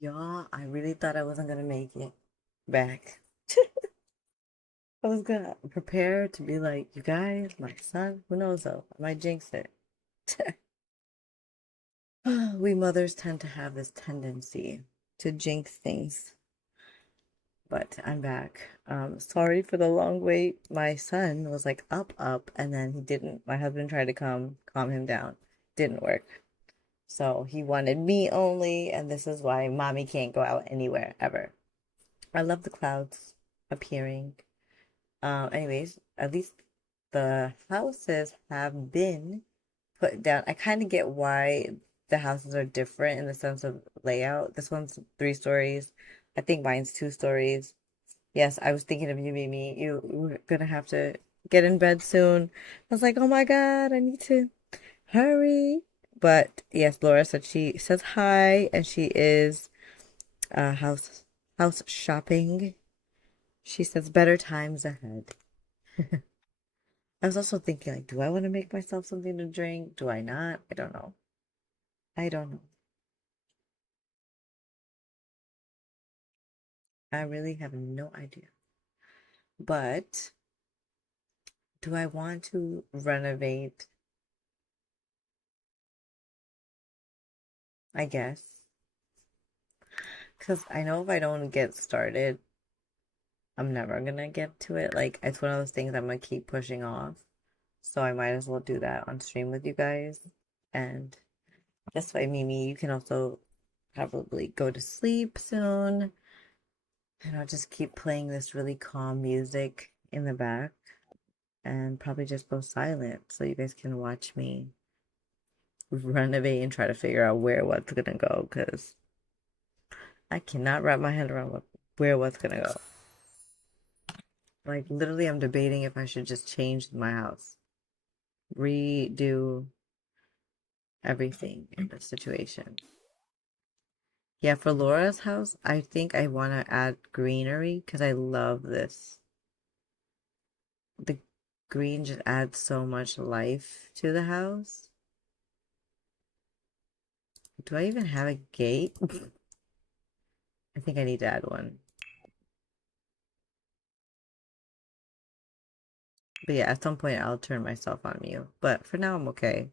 Y'all, I really thought I wasn't gonna make it back. I was gonna prepare to be like, you guys, my son, who knows though? I might jinx it. We mothers tend to have this tendency to jinx things, but I'm back. Sorry for the long wait. My son was like up, and then he didn't. My husband tried to calm him down. Didn't work. So he wanted me only, and this is why mommy can't go out anywhere ever. I love the clouds appearing. Anyways, at least the houses have been put down. I kind of get why the houses are different in the sense of layout. This one's 3 stories. I think mine's 2 stories. Yes, I was thinking of you, Mimi. You're gonna have to get in bed soon. I was like, oh my God, I need to hurry. But yes, Laura said she says hi and she is house shopping. She says better times ahead. I was also thinking, like, do I want to make myself something to drink? Do I not? I don't know. I don't know. I really have no idea. But do I want to renovate? I guess. Because I know if I don't get started, I'm never gonna get to it. Like, it's one of those things I'm gonna keep pushing off. So I might as well do that on stream with you guys. And this way, Mimi, you can also probably go to sleep soon. And I'll just keep playing this really calm music in the back and probably just go silent so you guys can watch me renovate and try to figure out where what's gonna go because I cannot wrap my head around where what's gonna go. Like literally, I'm debating if I should just change my house, redo everything in this situation. Yeah, for Laura's house, I think I want to add greenery because I love this. The green just adds so much life to the house. Do I even have a gate? I think I need to add one. But yeah, at some point I'll turn myself on mute. But for now, I'm okay.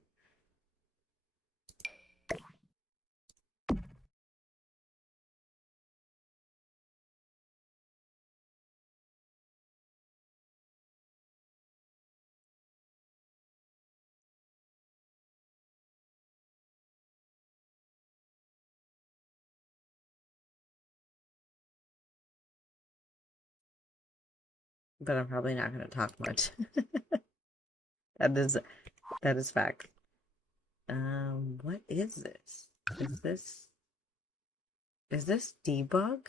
But I'm probably not going to talk much. That is that is fact. What is this? Is this debug?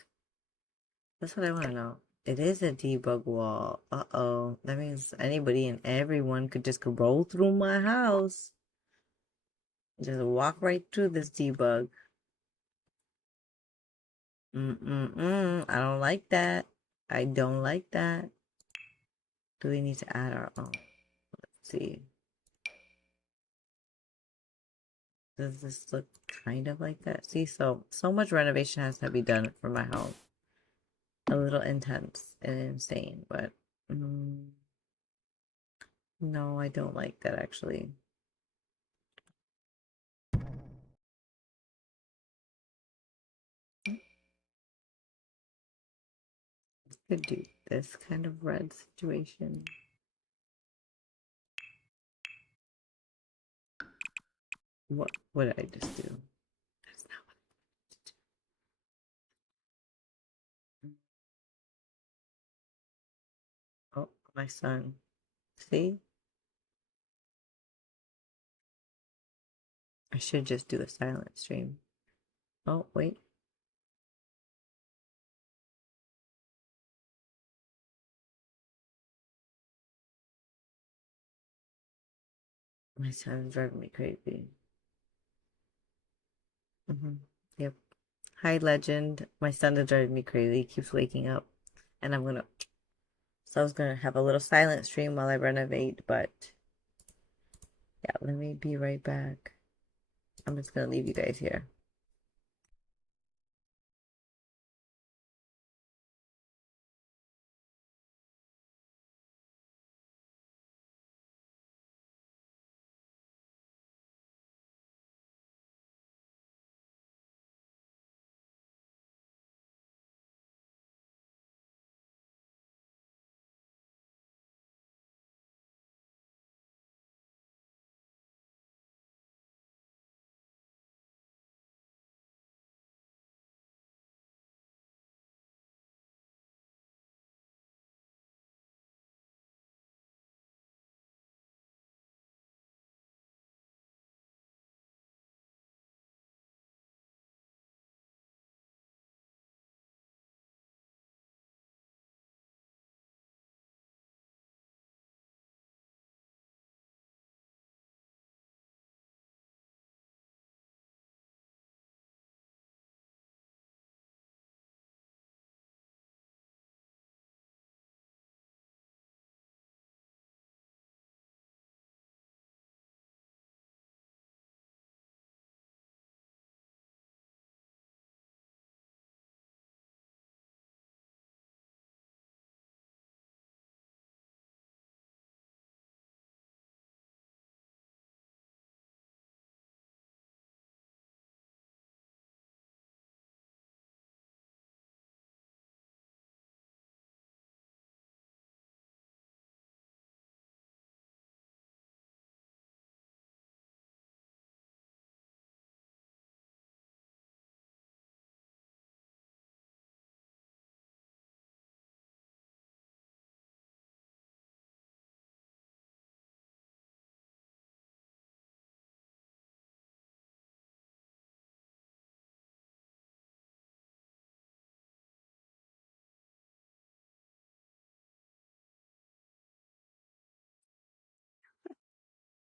That's what I want to know. It is a debug wall. Uh-oh. That means anybody and everyone could just roll through my house. Just walk right through this debug. I don't like that. I don't like that. Do we need to add our own? Let's see. Does this look kind of like that? See, so much renovation has to be done for my home. A little intense and insane, but no, I don't like that actually. Could do this kind of red situation. What did I just do? That's not what I did. Oh, my son. See? I should just do a silent stream. Oh, wait. My son is driving me crazy. Yep. Hi, legend. My son is driving me crazy. He keeps waking up. And so I was gonna have a little silent stream while I renovate, but yeah, let me be right back. I'm just gonna leave you guys here.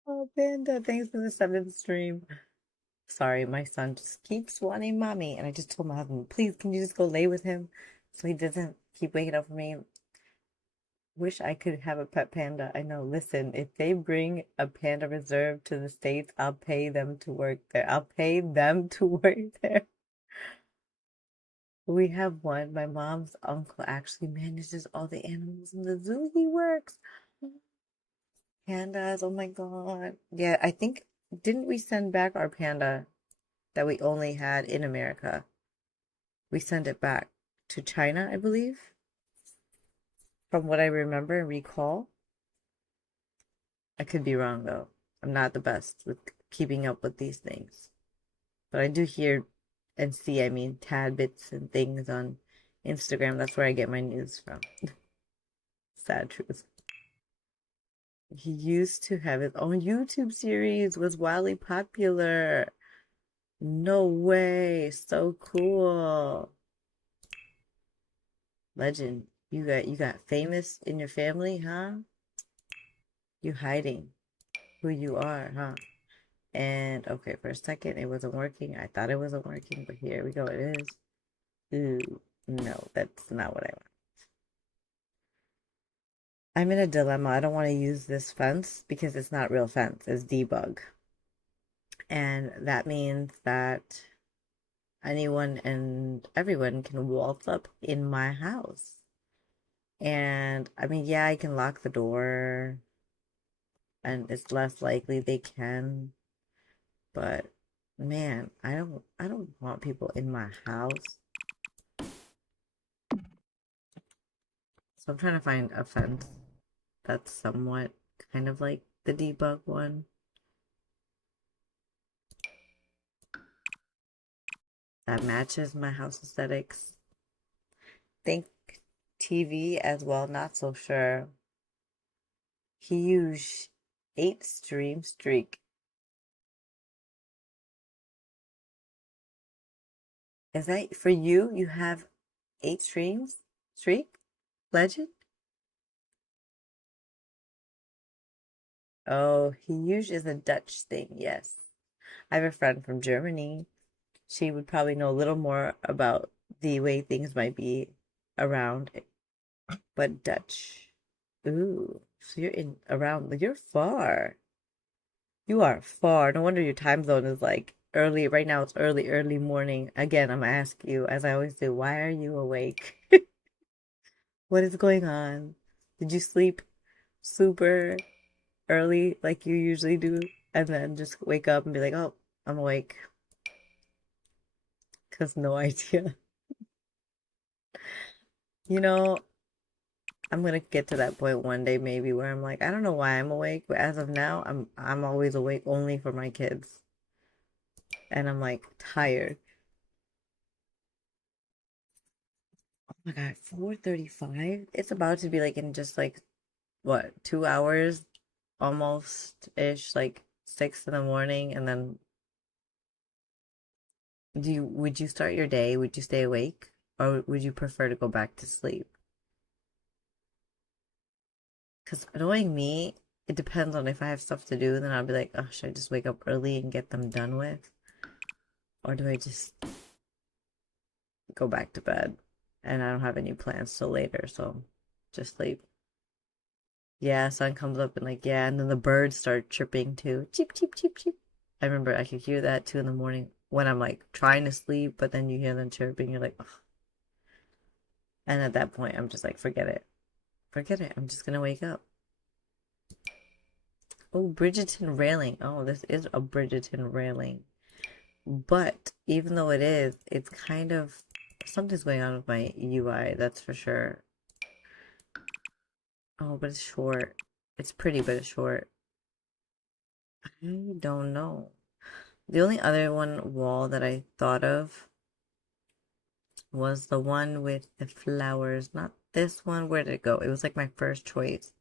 Oh, Panda, thanks for the seventh stream. Sorry, my son just keeps wanting mommy, and I just told my husband, please, can you just go lay with him so he doesn't keep waking up for me? Wish I could have a pet panda. I know. Listen, if they bring a panda reserve to the States, I'll pay them to work there. I'll pay them to work there. We have one. My mom's uncle actually manages all the animals in the zoo he works. Pandas, oh my God. Yeah, I think, didn't we send back our panda that we only had in America? We sent it back to China, I believe, from what I remember and recall. I could be wrong though. I'm not the best with keeping up with these things. But I do hear and see, I mean, tad bits and things on Instagram. That's where I get my news from. Sad truth. He used to have his own YouTube series, was wildly popular. No way. So cool. Legend. You got famous in your family, huh? You hiding who you are, huh? And okay, for a second it wasn't working. I thought it wasn't working, but here we go. It is. Ooh, no, that's not what I want. I'm in a dilemma. I don't want to use this fence because it's not real fence. It's debug. And that means that anyone and everyone can waltz up in my house. And I mean, yeah, I can lock the door and it's less likely they can, but man, I don't want people in my house. So I'm trying to find a fence that's somewhat kind of like the debug one that matches my house aesthetics. Think TV as well, not so sure. Huge 8 stream streak. Is that for you? You have 8 streams streak? Legend? Oh, huge is a Dutch thing, yes. I have a friend from Germany. She would probably know a little more about the way things might be around, but Dutch. Ooh, so you're in around, you're far. You are far. No wonder your time zone is like early. Right now it's early, early morning. Again, I'm gonna ask you, as I always do, why are you awake? What is going on? Did you sleep super early like you usually do, and then just wake up and be like, oh, I'm awake? Because no idea. You know, I'm gonna get to that point one day maybe where I'm like, I don't know why I'm awake, but as of now, I'm always awake only for my kids. And I'm like tired. Oh my God, 4:35? It's about to be like in just like what, 2 hours almost ish, like 6 in the morning, and then would you start your day? Would you stay awake? Or would you prefer to go back to sleep? Because knowing me, it depends on if I have stuff to do, then I'll be like, oh, should I just wake up early and get them done with? Or do I just go back to bed? And I don't have any plans till later, so just sleep. Yeah, sun comes up and like, yeah, and then the birds start chirping too. Cheep, cheep, cheep, cheep. I remember I could hear that 2 in the morning when I'm like trying to sleep, but then you hear them chirping, you're like, ugh. And at that point, I'm just like, forget it. Forget it. I'm just gonna wake up. Oh, Bridgerton railing. Oh, this is a Bridgerton railing. But even though it is, it's kind of something's going on with my UI, that's for sure. Oh, but it's short. It's pretty, but it's short. I don't know. The only other one wall that I thought of was the one with the flowers. Not this one. Where did it go? It was like my first choice.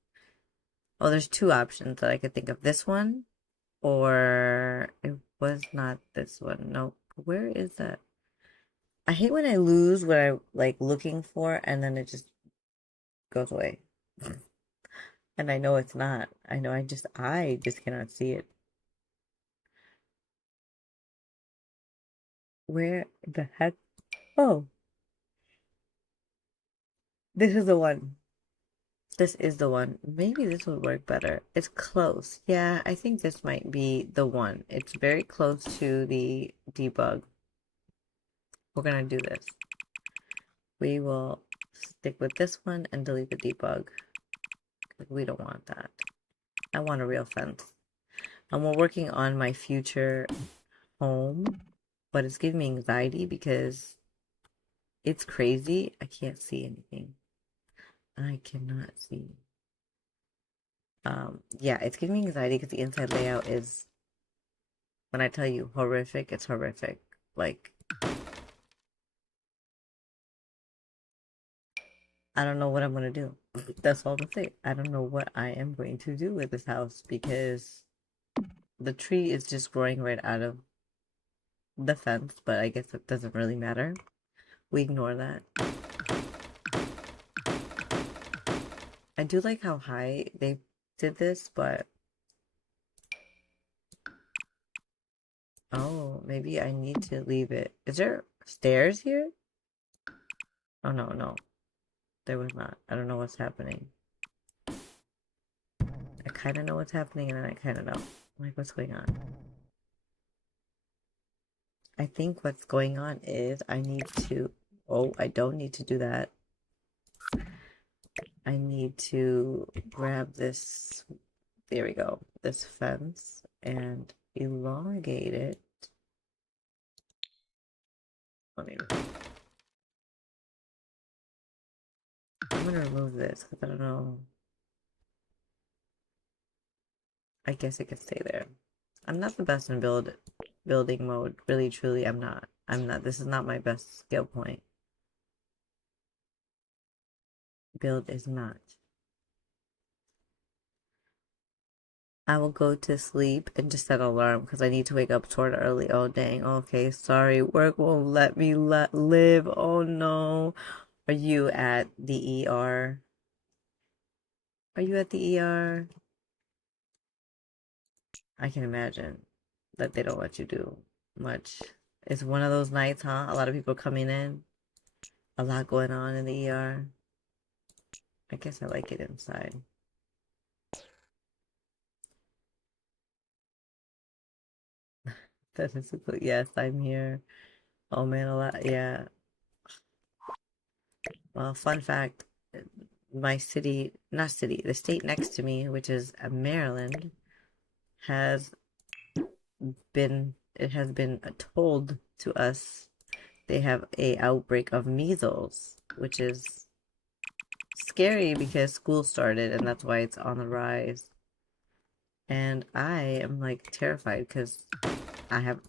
Oh, there's two options that I could think of. This one, or it was not this one. Nope. Where is that? I hate when I lose what I like looking for and then it just goes away. And I know it's not. I know I just cannot see it. Where the heck? Oh, this is the one. This is the one. Maybe this would work better. It's close. Yeah, I think this might be the one. It's very close to the debug. We're gonna do this. We will stick with this one and delete the debug. We don't want that. I want a real fence. And we're working on my future home, but it's giving me anxiety because it's crazy. I can't see anything. I cannot see. Yeah, it's giving me anxiety because the inside layout is, when I tell you horrific, it's horrific. Like, I don't know what I'm gonna do. That's all I'm say. I don't know what I am going to do with this house because the tree is just growing right out of the fence, but I guess it doesn't really matter. We ignore that. I do like how high they did this, but oh, maybe I need to leave it. Is there stairs here? Oh no, no, there was not. I don't know what's happening. I kind of know what's happening, and then I kind of don't. Like, what's going on? I think what's going on is I need to. Oh, I don't need to do that. I need to grab this. There we go. This fence and elongate it. Let me. I'm gonna remove this because I don't know. I guess it could stay there. I'm not the best in building mode. Really, truly, I'm not. I'm not. This is not my best skill point. Build is not. I will go to sleep and just set an alarm because I need to wake up sort of early. Oh, dang. Okay, sorry. Work won't let me live. Oh, no. Are you at the ER? Are you at the ER? I can imagine that they don't let you do much. It's one of those nights, huh? A lot of people coming in. A lot going on in the ER. I guess I like it inside. That is so cool. Yes, I'm here. Oh man, a lot. Yeah. Well, fun fact, my city, not city, the state next to me, which is Maryland, has it has been told to us they have a outbreak of measles, which is scary because school started and that's why it's on the rise. And I am like terrified because I have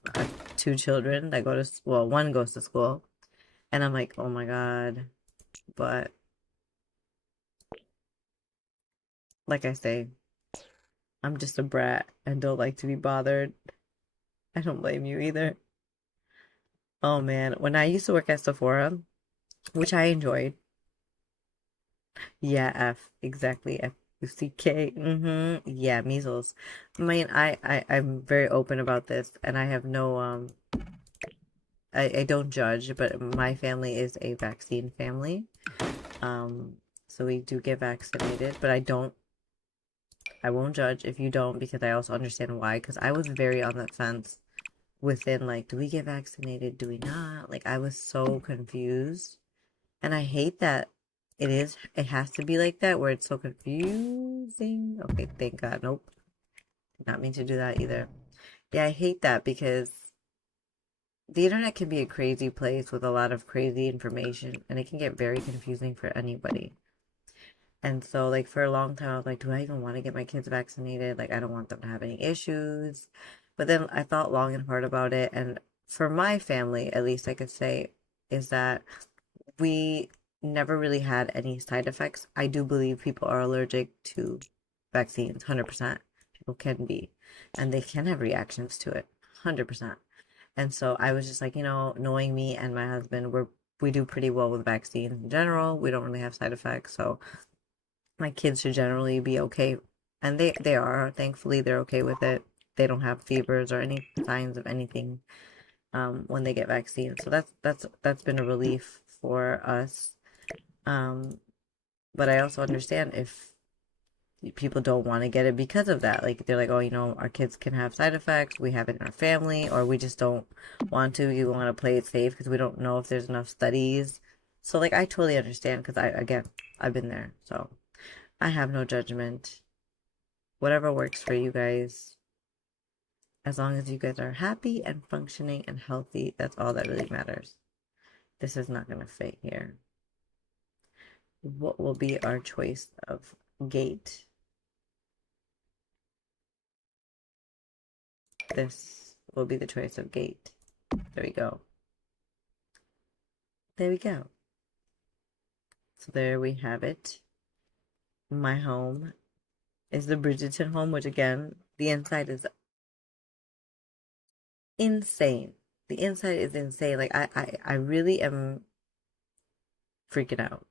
two children that go to, well, one goes to school, and I'm like, oh my God. But like I say, I'm just a brat and don't like to be bothered. I don't blame you either. Oh man, when I used to work at Sephora, which I enjoyed, yeah, exactly, F-U-C-K, yeah, measles. I mean, I'm very open about this, and I have no, I don't judge, but my family is a vaccine family. Um, so we do get vaccinated, but I won't judge if you don't because I also understand why, because I was very on the fence within like, do we get vaccinated? Do we not? Like, I was so confused. And I hate that it has to be like that where it's so confusing. Okay, thank God. Nope. Did not mean to do that either. Yeah, I hate that because the internet can be a crazy place with a lot of crazy information and it can get very confusing for anybody. And so, like, for a long time, I was like, do I even want to get my kids vaccinated? Like, I don't want them to have any issues. But then I thought long and hard about it. And for my family, at least I could say, is that we never really had any side effects. I do believe people are allergic to vaccines, 100%. People can be, and they can have reactions to it, 100%. And so I was just like, knowing me and my husband, we do pretty well with vaccines in general. We don't really have side effects. So my kids should generally be okay, and they are. Thankfully, they're okay with it. They don't have fevers or any signs of anything when they get vaccines. So that's been a relief for us. Um, but I also understand if people don't want to get it because of that. Like they're like, oh, our kids can have side effects. We have it in our family, or we just don't want to. We want to play it safe because we don't know if there's enough studies. So like I totally understand because I've been there. So I have no judgment. Whatever works for you guys. As long as you guys are happy and functioning and healthy, that's all that really matters. This is not going to fit here. What will be our choice of gate? This will be the choice of gate. There we go. There we go. So there we have it. My home is the Bridgerton home, which again, the inside is insane. The inside is insane. Like I really am freaking out.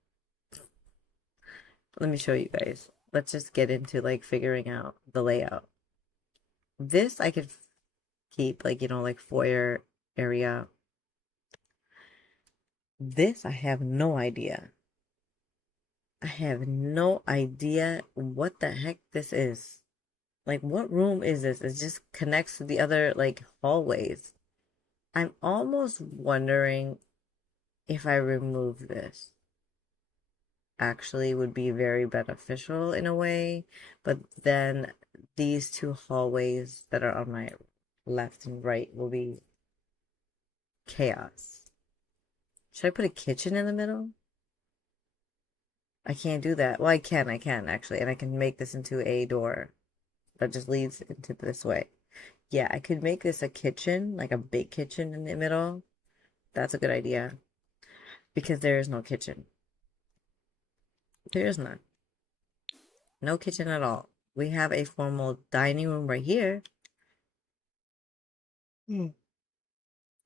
Let me show you guys. Let's just get into like figuring out the layout. This I could keep like, like foyer area. This I have no idea. I have no idea what the heck this is. Like, what room is this? It just connects to the other, like, hallways. I'm almost wondering if I remove this actually would be very beneficial in a way, but then these two hallways that are on my left and right will be chaos. Should I put a kitchen in the middle? I can't do that. Well, I can actually, and I can make this into a door that just leads into this way. Yeah, I could make this a kitchen, like a big kitchen in the middle. That's a good idea because there is no kitchen. There is none. No kitchen at all. We have a formal dining room right here.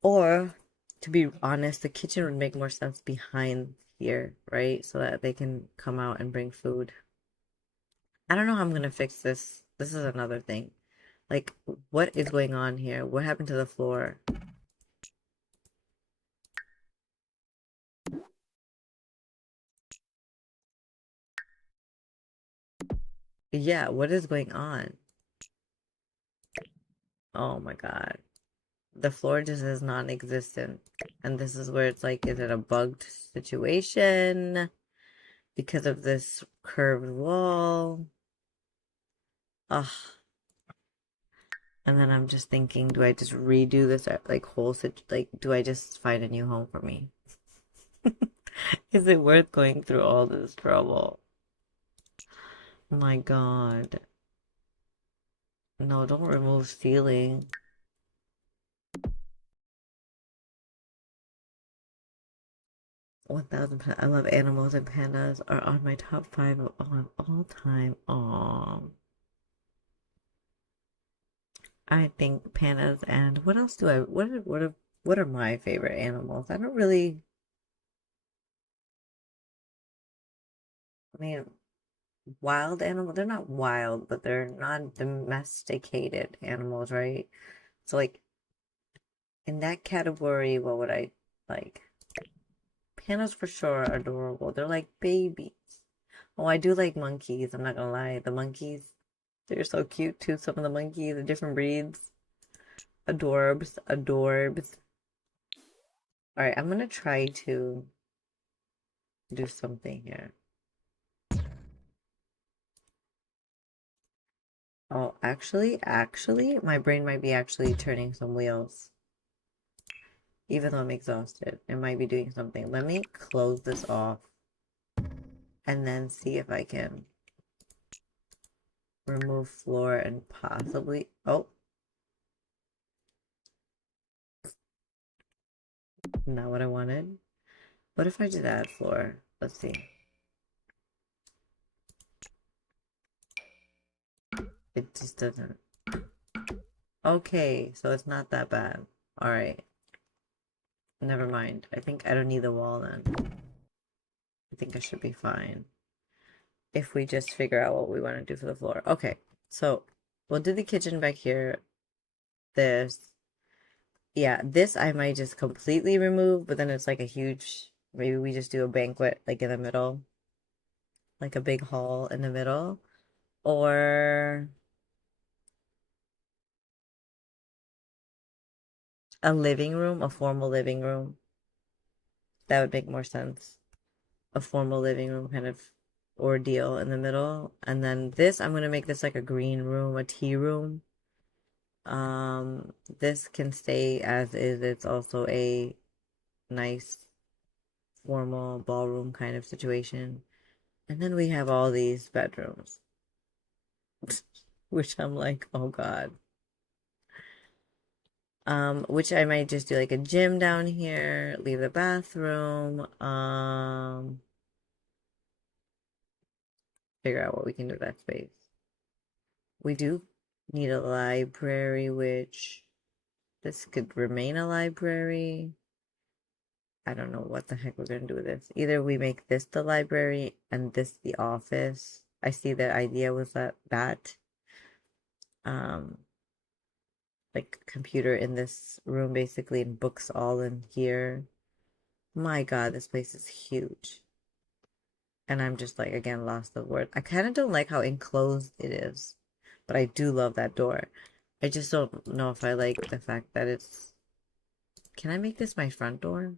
Or, to be honest, the kitchen would make more sense behind here, right? So that they can come out and bring food. I don't know how I'm gonna fix this. This is another thing. Like, what is going on here? What happened to the floor? Yeah, what is going on? Oh my God. The floor just is non-existent. And this is where it's like, is it a bugged situation because of this curved wall? Ugh. And then I'm just thinking, do I just redo this like like do I just find a new home for me? Is it worth going through all this trouble? Oh my God. No, don't remove ceiling. 1000. I love animals and pandas are on my top 5 of all time. Aww. I think pandas and what else do I what are my favorite animals? I don't really I mean wild animals, they're not wild, but they're not domesticated animals, right? So like in that category, what would I like? Pandas for sure are adorable. They're like babies. Oh, I do like monkeys. I'm not gonna lie. The monkeys, they're so cute too. Some of the monkeys, the different breeds. Adorbs, adorbs. All right, I'm gonna try to do something here. Oh, actually, my brain might be actually turning some wheels. Even though I'm exhausted, it might be doing something. Let me close this off and then see if I can remove floor and possibly, oh, not what I wanted. What if I just add floor? Let's see. It just doesn't. Okay, so it's not that bad. All right. Never mind. I think I don't need the wall then. I think I should be fine. if we just figure out what we want to do for the floor. Okay, so we'll do the kitchen back here. This, yeah, this I might just completely remove, but then it's like a huge, maybe we just do a banquet like in the middle, like a big hall in the middle, or a living room, a formal living room. That would make more sense. A formal living room kind of ordeal in the middle. And then this, I'm gonna make this like a green room, a tea room. This can stay as is. It's also a nice formal ballroom kind of situation. And then we have all these bedrooms, which I'm like, oh God. Which I might just do like a gym down here, leave the bathroom, figure out what we can do with that space. We do need a library, which this could remain a library. I don't know what the heck we're gonna do with this. Either we make this the library and this the office. I see the idea was that um like computer in this room basically and books all in here. My God, this place is huge. And I'm just like again lost the word. I kind of don't like how enclosed it is, but I do love that door. I just don't know if I like the fact that it's. Can I make this my front door?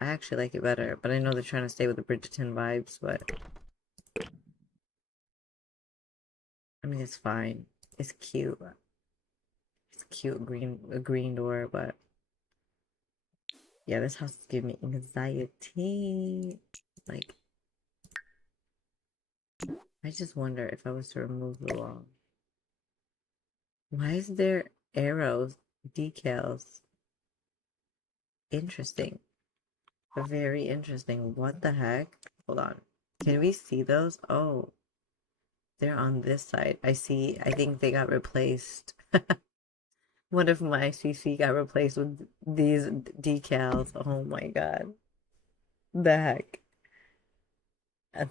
I actually like it better, but I know they're trying to stay with the Bridgerton vibes, but I mean it's fine. It's cute. It's cute a green door, but yeah, this house is giving me anxiety. Like I just wonder if I was to remove the wall. Why is there arrows, decals? Interesting. Very interesting. What the heck? Hold on. Can we see those? Oh, they're on this side. I see. I think they got replaced. One of my CC got replaced with these decals. Oh my God. The heck?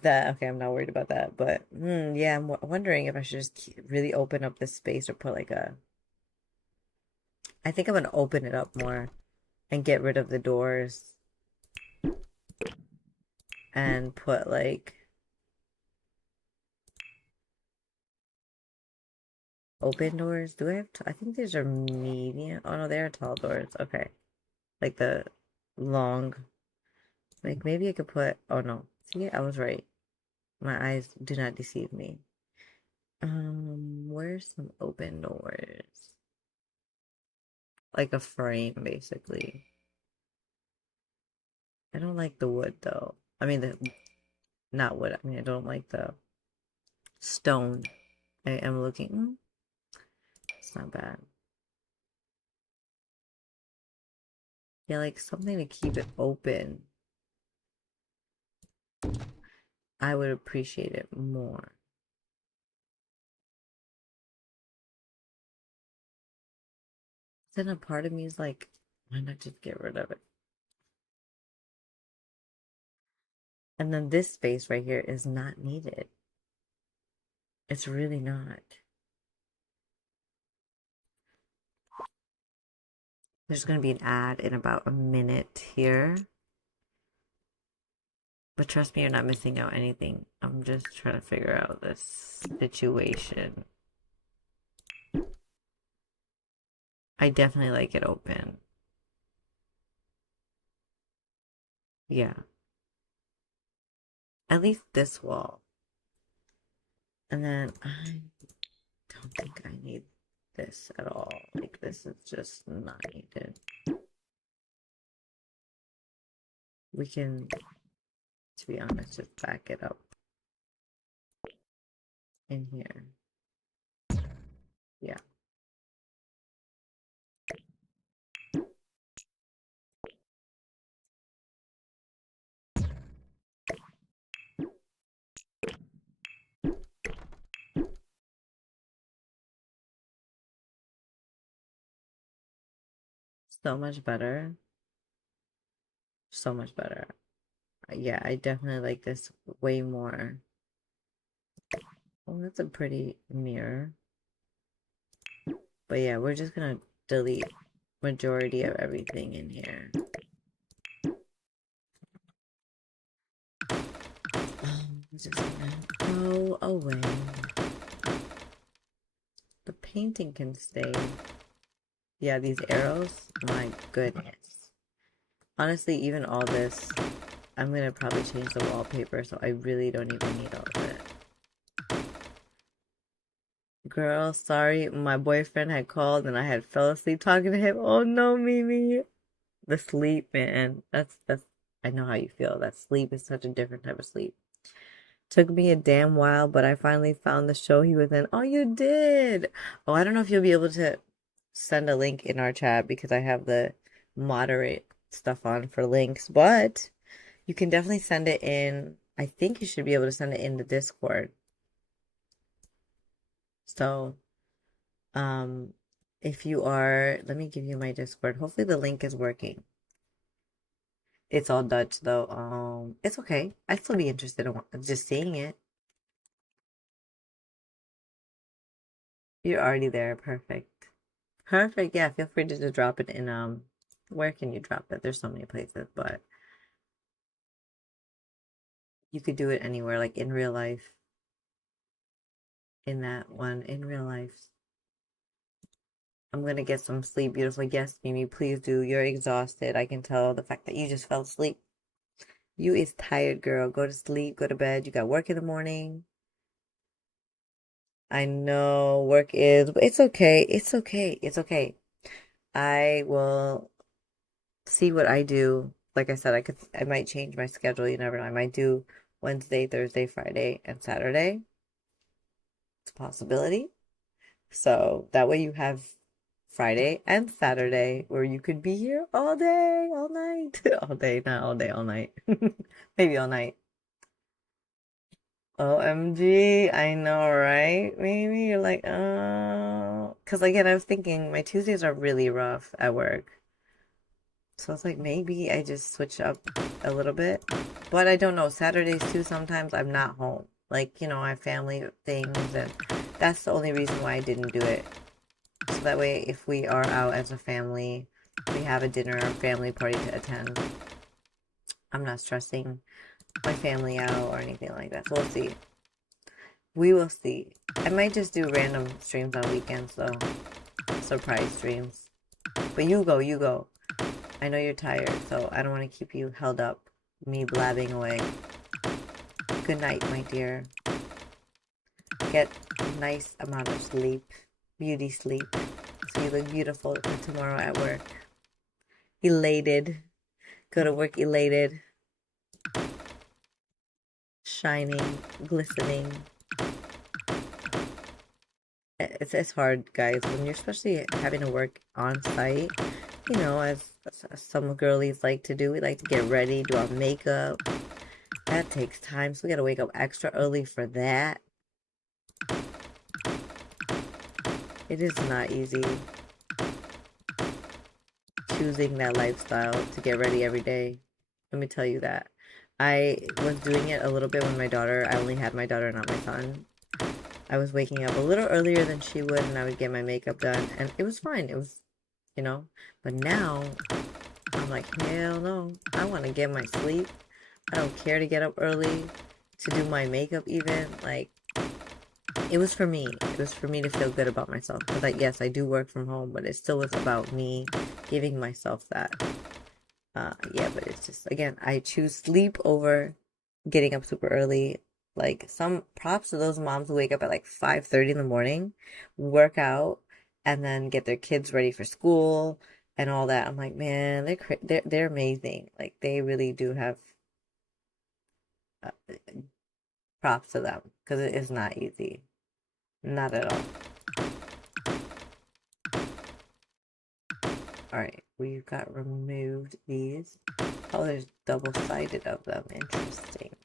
That okay, I'm not worried about that, but yeah, I'm wondering if I should just really open up this space or put like a. I think I'm gonna open it up more and get rid of the doors and put like open doors. Do I have? I think these are medium. Oh no, they are tall doors. Okay, like the long. Like maybe I could put. Oh no, see, I was right. My eyes do not deceive me. Where's some open doors? Like a frame, basically. I don't like the wood though. I mean the not wood. I mean I don't like the stone. I am looking. It's not bad. Yeah, like something to keep it open. I would appreciate it more. Then a part of me is like, why not just get rid of it? And then this space right here is not needed. It's really not. There's going to be an ad in about a minute here. But trust me, you're not missing out anything. I'm just trying to figure out this situation. I definitely like it open. Yeah. At least this wall. And then I don't think I need this at all. Like, this is just not needed. We can, to be honest, just back it up in here. Yeah. So much better. So much better. Yeah, I definitely like this way more. Oh, that's a pretty mirror. But yeah, we're just gonna delete majority of everything in here. Just gonna go away. The painting can stay. Yeah, these arrows, my goodness. Honestly, even all this, I'm gonna probably change the wallpaper, so I really don't even need all of it. Girl, sorry, my boyfriend had called and I had fell asleep talking to him. Oh no, Mimi. The sleep, man. That's I know how you feel. That sleep is such a different type of sleep. Took me a damn while, but I finally found the show he was in. Oh, you did. Oh, I don't know if you'll be able to send a link in our chat because I have the moderate stuff on for links, but you can definitely send it in. I think you should be able to send it in the Discord. So, um, if you are, let me give you my Discord. Hopefully the link is working. It's all Dutch though. It's okay. I'd still be interested in just seeing it. You're already there. Perfect. Perfect. Yeah, feel free to just drop it in where can you drop it? There's so many places, but you could do it anywhere, like in real life. In that one, in real life. I'm gonna get some sleep, beautiful. Yes, Mimi, please do. You're exhausted. I can tell the fact that you just fell asleep. You is tired, girl. Go to sleep, go to bed. You got work in the morning. I know work is, but it's okay. It's okay. It's okay. I will see what I do. Like I said, I might change my schedule. You never know. I might do Wednesday, Thursday, Friday, and Saturday. It's a possibility. So that way you have Friday and Saturday where you could be here all day, all night. All day, not all day, all night. Maybe all night. OMG, I know, right? Maybe you're like, because again, I was thinking my Tuesdays are really rough at work. So it's like maybe I just switch up a little bit. But I don't know. Saturdays too, sometimes I'm not home. Like, I have family things, and that's the only reason why I didn't do it. So that way, if we are out as a family, we have a dinner or family party to attend. I'm not stressing my family out or anything like that. So we'll see. We will see. I might just do random streams on weekends, though. Surprise streams. But you go, you go. I know you're tired, so I don't want to keep you held up. Me blabbing away. Good night, my dear. Get a nice amount of sleep. Beauty sleep. So you look beautiful for tomorrow at work. Elated. Go to work elated. Shining. Glistening. It's hard, guys, when you're especially having to work on site. As some girlies like to do, we like to get ready, do our makeup. That takes time, so we gotta wake up extra early for that. It is not easy choosing that lifestyle to get ready every day. Let me tell you that. I was doing it a little bit when I only had my daughter, not my son. I was waking up a little earlier than she would, and I would get my makeup done, and it was fine. It was, but now I'm like, hell no. I want to get my sleep. I don't care to get up early to do my makeup even. Like, it was for me. It was for me to feel good about myself. Because, like, yes, I do work from home, but it still was about me giving myself that. Yeah, but it's just, again, I choose sleep over getting up super early. Like, some props to those moms who wake up at like 5:30 in the morning, work out, and then get their kids ready for school and all that. I'm like, man, they're amazing. Like, they really do have uh, props to them because it is not easy. Not at all. All right, we've got removed these. Oh, there's double-sided of them. Interesting.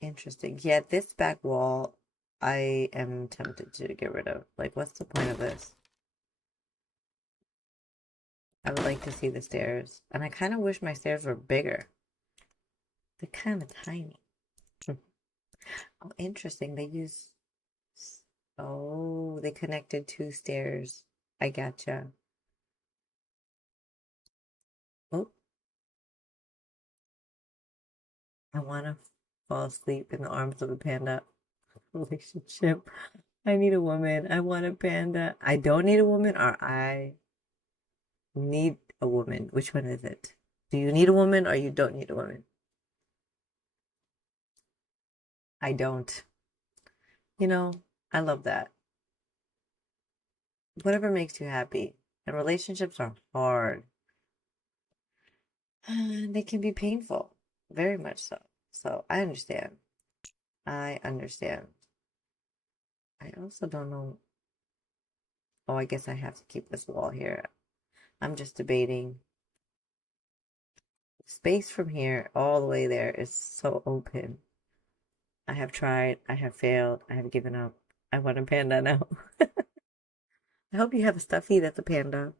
Interesting. Yeah, this back wall, I am tempted to get rid of. Like, what's the point of this? I would like to see the stairs. And I kind of wish my stairs were bigger. They're kind of tiny. Oh, interesting. They use, oh, they connected two stairs. I gotcha. Oh, I want to fall asleep in the arms of a panda. Relationship. I need a woman. I want a panda. I don't need a woman, or I need a woman. Which one is it? Do you need a woman or you don't need a woman? I don't. You know, I love that. Whatever makes you happy. And relationships are hard. They can be painful. Very much so. So I understand. I understand. I also don't know. Oh, I guess I have to keep this wall here. I'm just debating. Space from here all the way there is so open. I have tried, I have failed, I have given up. I want a panda now. I hope you have a stuffy that's a panda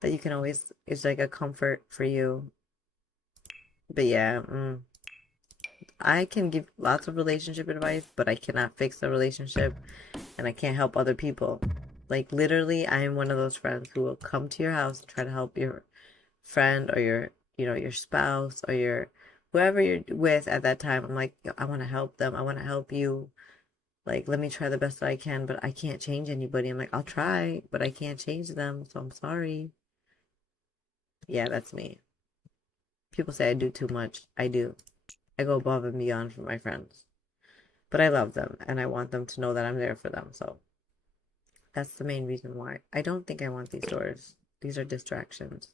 that you can always, it's like a comfort for you. But yeah, I can give lots of relationship advice, but I cannot fix a relationship and I can't help other people. Like literally, I am one of those friends who will come to your house and try to help your friend or your spouse or your whoever you're with at that time. I'm like, I want to help them. I want to help you. Like, let me try the best that I can, but I can't change anybody. I'm like, I'll try, but I can't change them, so I'm sorry. Yeah, that's me. People say I do too much. I do. I go above and beyond for my friends. But I love them and I want them to know that I'm there for them. So that's the main reason why. I don't think I want these doors. These are distractions.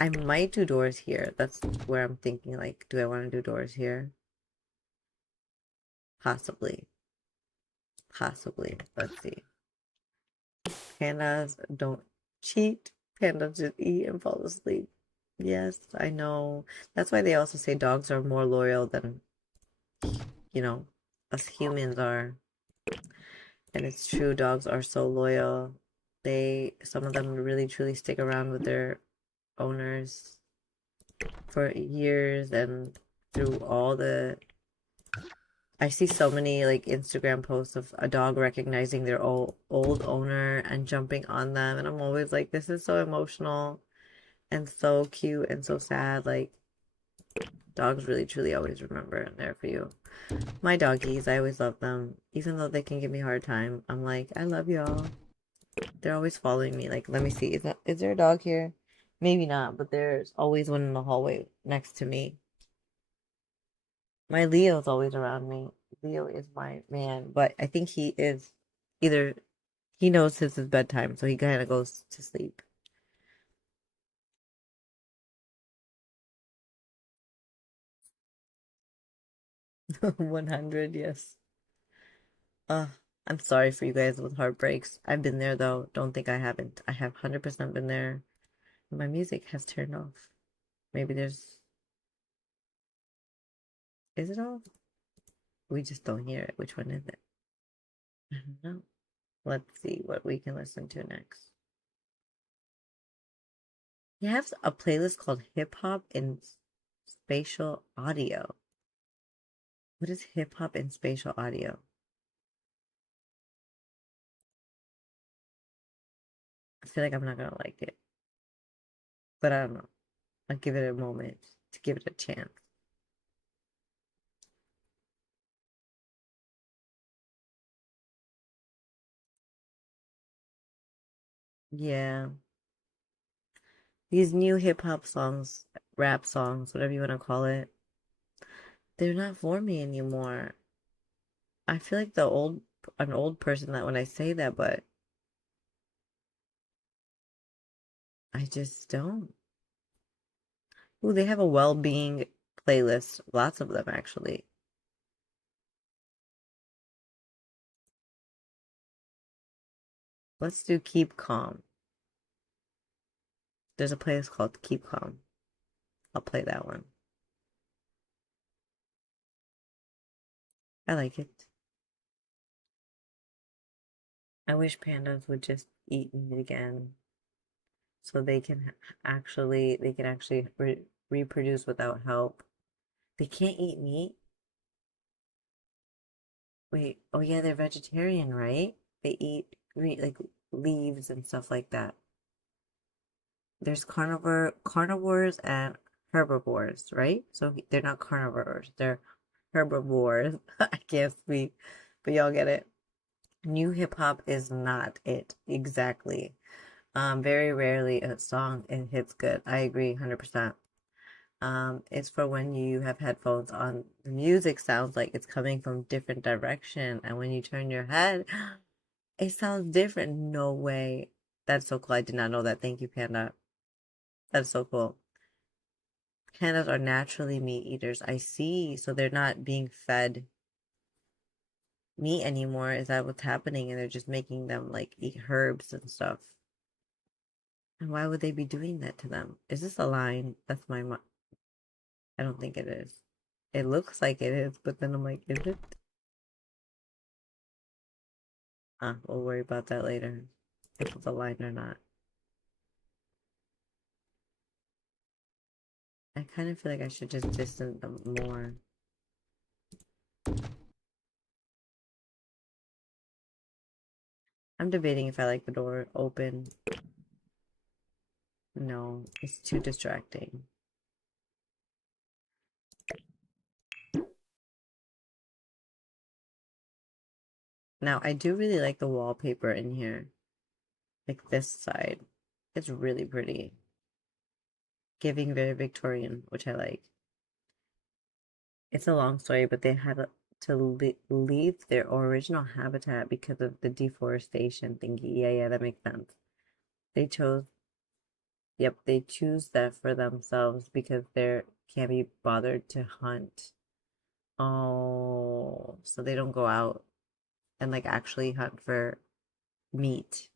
I might do doors here. That's where I'm thinking, like, do I want to do doors here? Possibly. Possibly. Let's see. Pandas don't cheat. Pandas just eat and fall asleep. Yes, I know. That's why they also say dogs are more loyal than, you know, us humans are. And it's true, dogs are so loyal. Some of them really truly stick around with their owners for years and through all the. I see so many like Instagram posts of a dog recognizing their old owner and jumping on them, and I'm always like, this is so emotional and so cute and so sad. Like dogs really truly always remember and there for you. My doggies, I always love them, even though they can give me a hard time. I'm like, I love y'all. They're always following me. Like, let me see, is there a dog here? Maybe not, but there's always one in the hallway next to me. My Leo's always around me. Leo is my man, but I think he is either he knows it's his bedtime, so he kind of goes to sleep. 100, yes. Uh, I'm sorry for you guys with heartbreaks. I've been there though. Don't think I haven't. I have 100% been there. My music has turned off. Maybe is it off? We just don't hear it. Which one is it? I don't know. Let's see what we can listen to next. He has a playlist called Hip Hop in Spatial Audio. What is hip hop in spatial audio? I feel like I'm not gonna like it, but I don't know. I'll give it a moment to give it a chance. Yeah, these new hip hop songs, rap songs, whatever you want to call it, they're not for me anymore. I feel like an old person that when I say that, but I just don't. Ooh, they have a well-being playlist, lots of them actually. Let's do Keep Calm. There's a playlist called Keep Calm. I'll play that one. I like it. I wish pandas would just eat meat again so they can actually reproduce without help. They can't eat meat? Wait, oh yeah, they're vegetarian, right? They eat green, like leaves and stuff like that. There's carnivores and herbivores, right? So they're not carnivores, they're herbivores. I can't speak, but y'all get it. New hip hop is not it exactly. Very rarely a song it hits good. I agree 100%. It's for when you have headphones on. The music sounds like it's coming from different direction, and when you turn your head, it sounds different. No way. That's so cool. I did not know that. Thank you, Panda. That's so cool. Pandas are naturally meat eaters. I see. So they're not being fed meat anymore. Is that what's happening? And they're just making them like eat herbs and stuff. And why would they be doing that to them? Is this a line? That's my. I don't think it is. It looks like it is, but then I'm like, is it? We'll worry about that later. If it's a line or not. I kind of feel like I should just distance them more. I'm debating if I like the door open. No, it's too distracting. Now, I do really like the wallpaper in here. Like this side. It's really pretty. Giving very Victorian, which I like. It's a long story, but they had to leave their original habitat because of the deforestation thingy. Yeah, that makes sense. They chose, yep, they choose that for themselves because they can't be bothered to hunt. Oh, so they don't go out and like actually hunt for meat.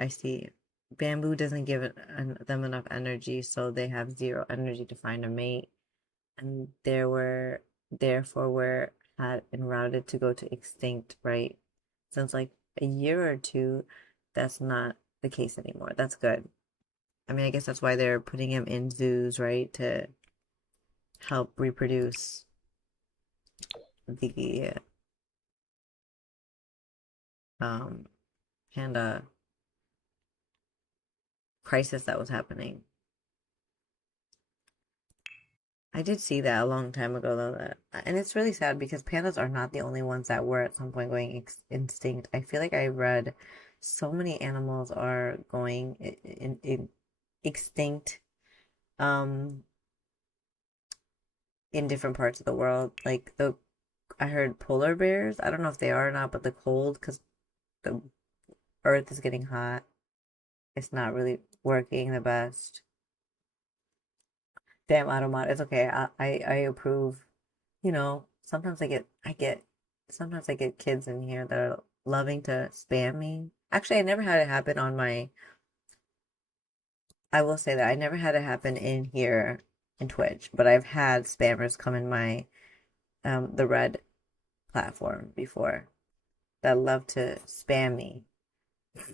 I see. Bamboo doesn't give them enough energy, so they have zero energy to find a mate, and therefore were had en routed to go to extinct, right? Since like a year or two, that's not the case anymore. That's good. I mean, I guess that's why they're putting him in zoos, right? To help reproduce the um panda crisis that was happening. I did see that a long time ago, though. And it's really sad because pandas are not the only ones that were at some point going extinct. I feel like I read so many animals are going extinct um in different parts of the world. Like I heard polar bears. I don't know if they are or not, but the cold because the earth is getting hot. It's not really working the best. Damn, Automat. It's okay. I approve. Sometimes I get kids in here that are loving to spam me. Actually, I never had it happen on my. I will say that I never had it happen in here in Twitch, but I've had spammers come in my the red platform before that love to spam me.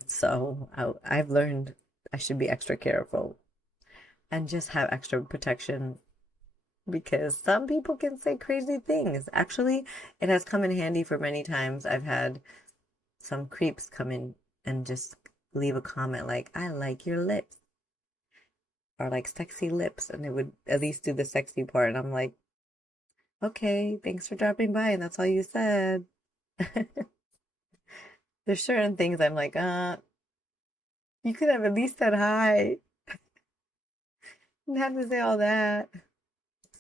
So I've learned I should be extra careful and just have extra protection because some people can say crazy things. Actually, it has come in handy for many times. I've had some creeps come in and just leave a comment like, I like your lips or like sexy lips. And they would at least do the sexy part. And I'm like, okay, thanks for dropping by. And that's all you said. There's certain things I'm like, you could have at least said hi. You didn't have to say all that.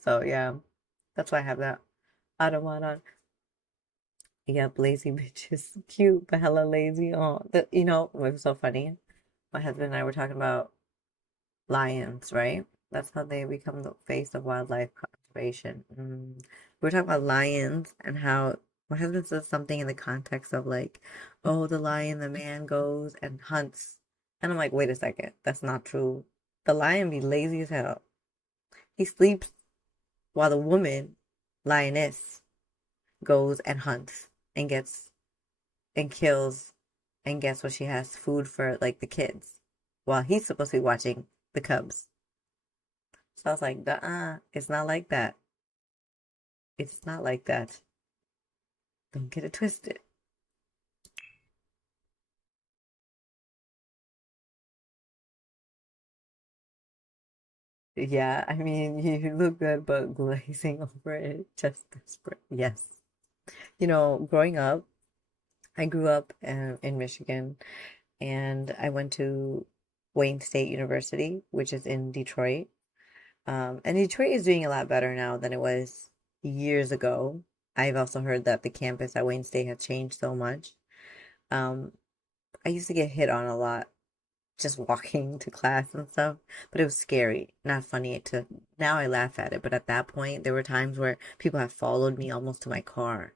So yeah, that's why I have that automat on. Yep, lazy bitch is cute, but hella lazy. Oh, it was so funny. My husband and I were talking about lions, right? That's how they become the face of wildlife conservation. We were talking about lions and how my husband says something in the context of like, oh, the lion, the man goes and hunts. And I'm like, wait a second, that's not true. The lion be lazy as hell. He sleeps while the woman, lioness, goes and hunts and gets and kills and gets what she has food for like the kids while he's supposed to be watching the cubs. So I was like, it's not like that. It's not like that. Don't get it twisted. Yeah, I mean, you look good, but glazing over it, just desperate. Yes. Growing up, I grew up in Michigan, and I went to Wayne State University, which is in Detroit. And Detroit is doing a lot better now than it was years ago. I've also heard that the campus at Wayne State has changed so much. Um, I used to get hit on a lot just walking to class and stuff, but it was scary, not funny to now I laugh at it, but at that point there were times where people have followed me almost to my car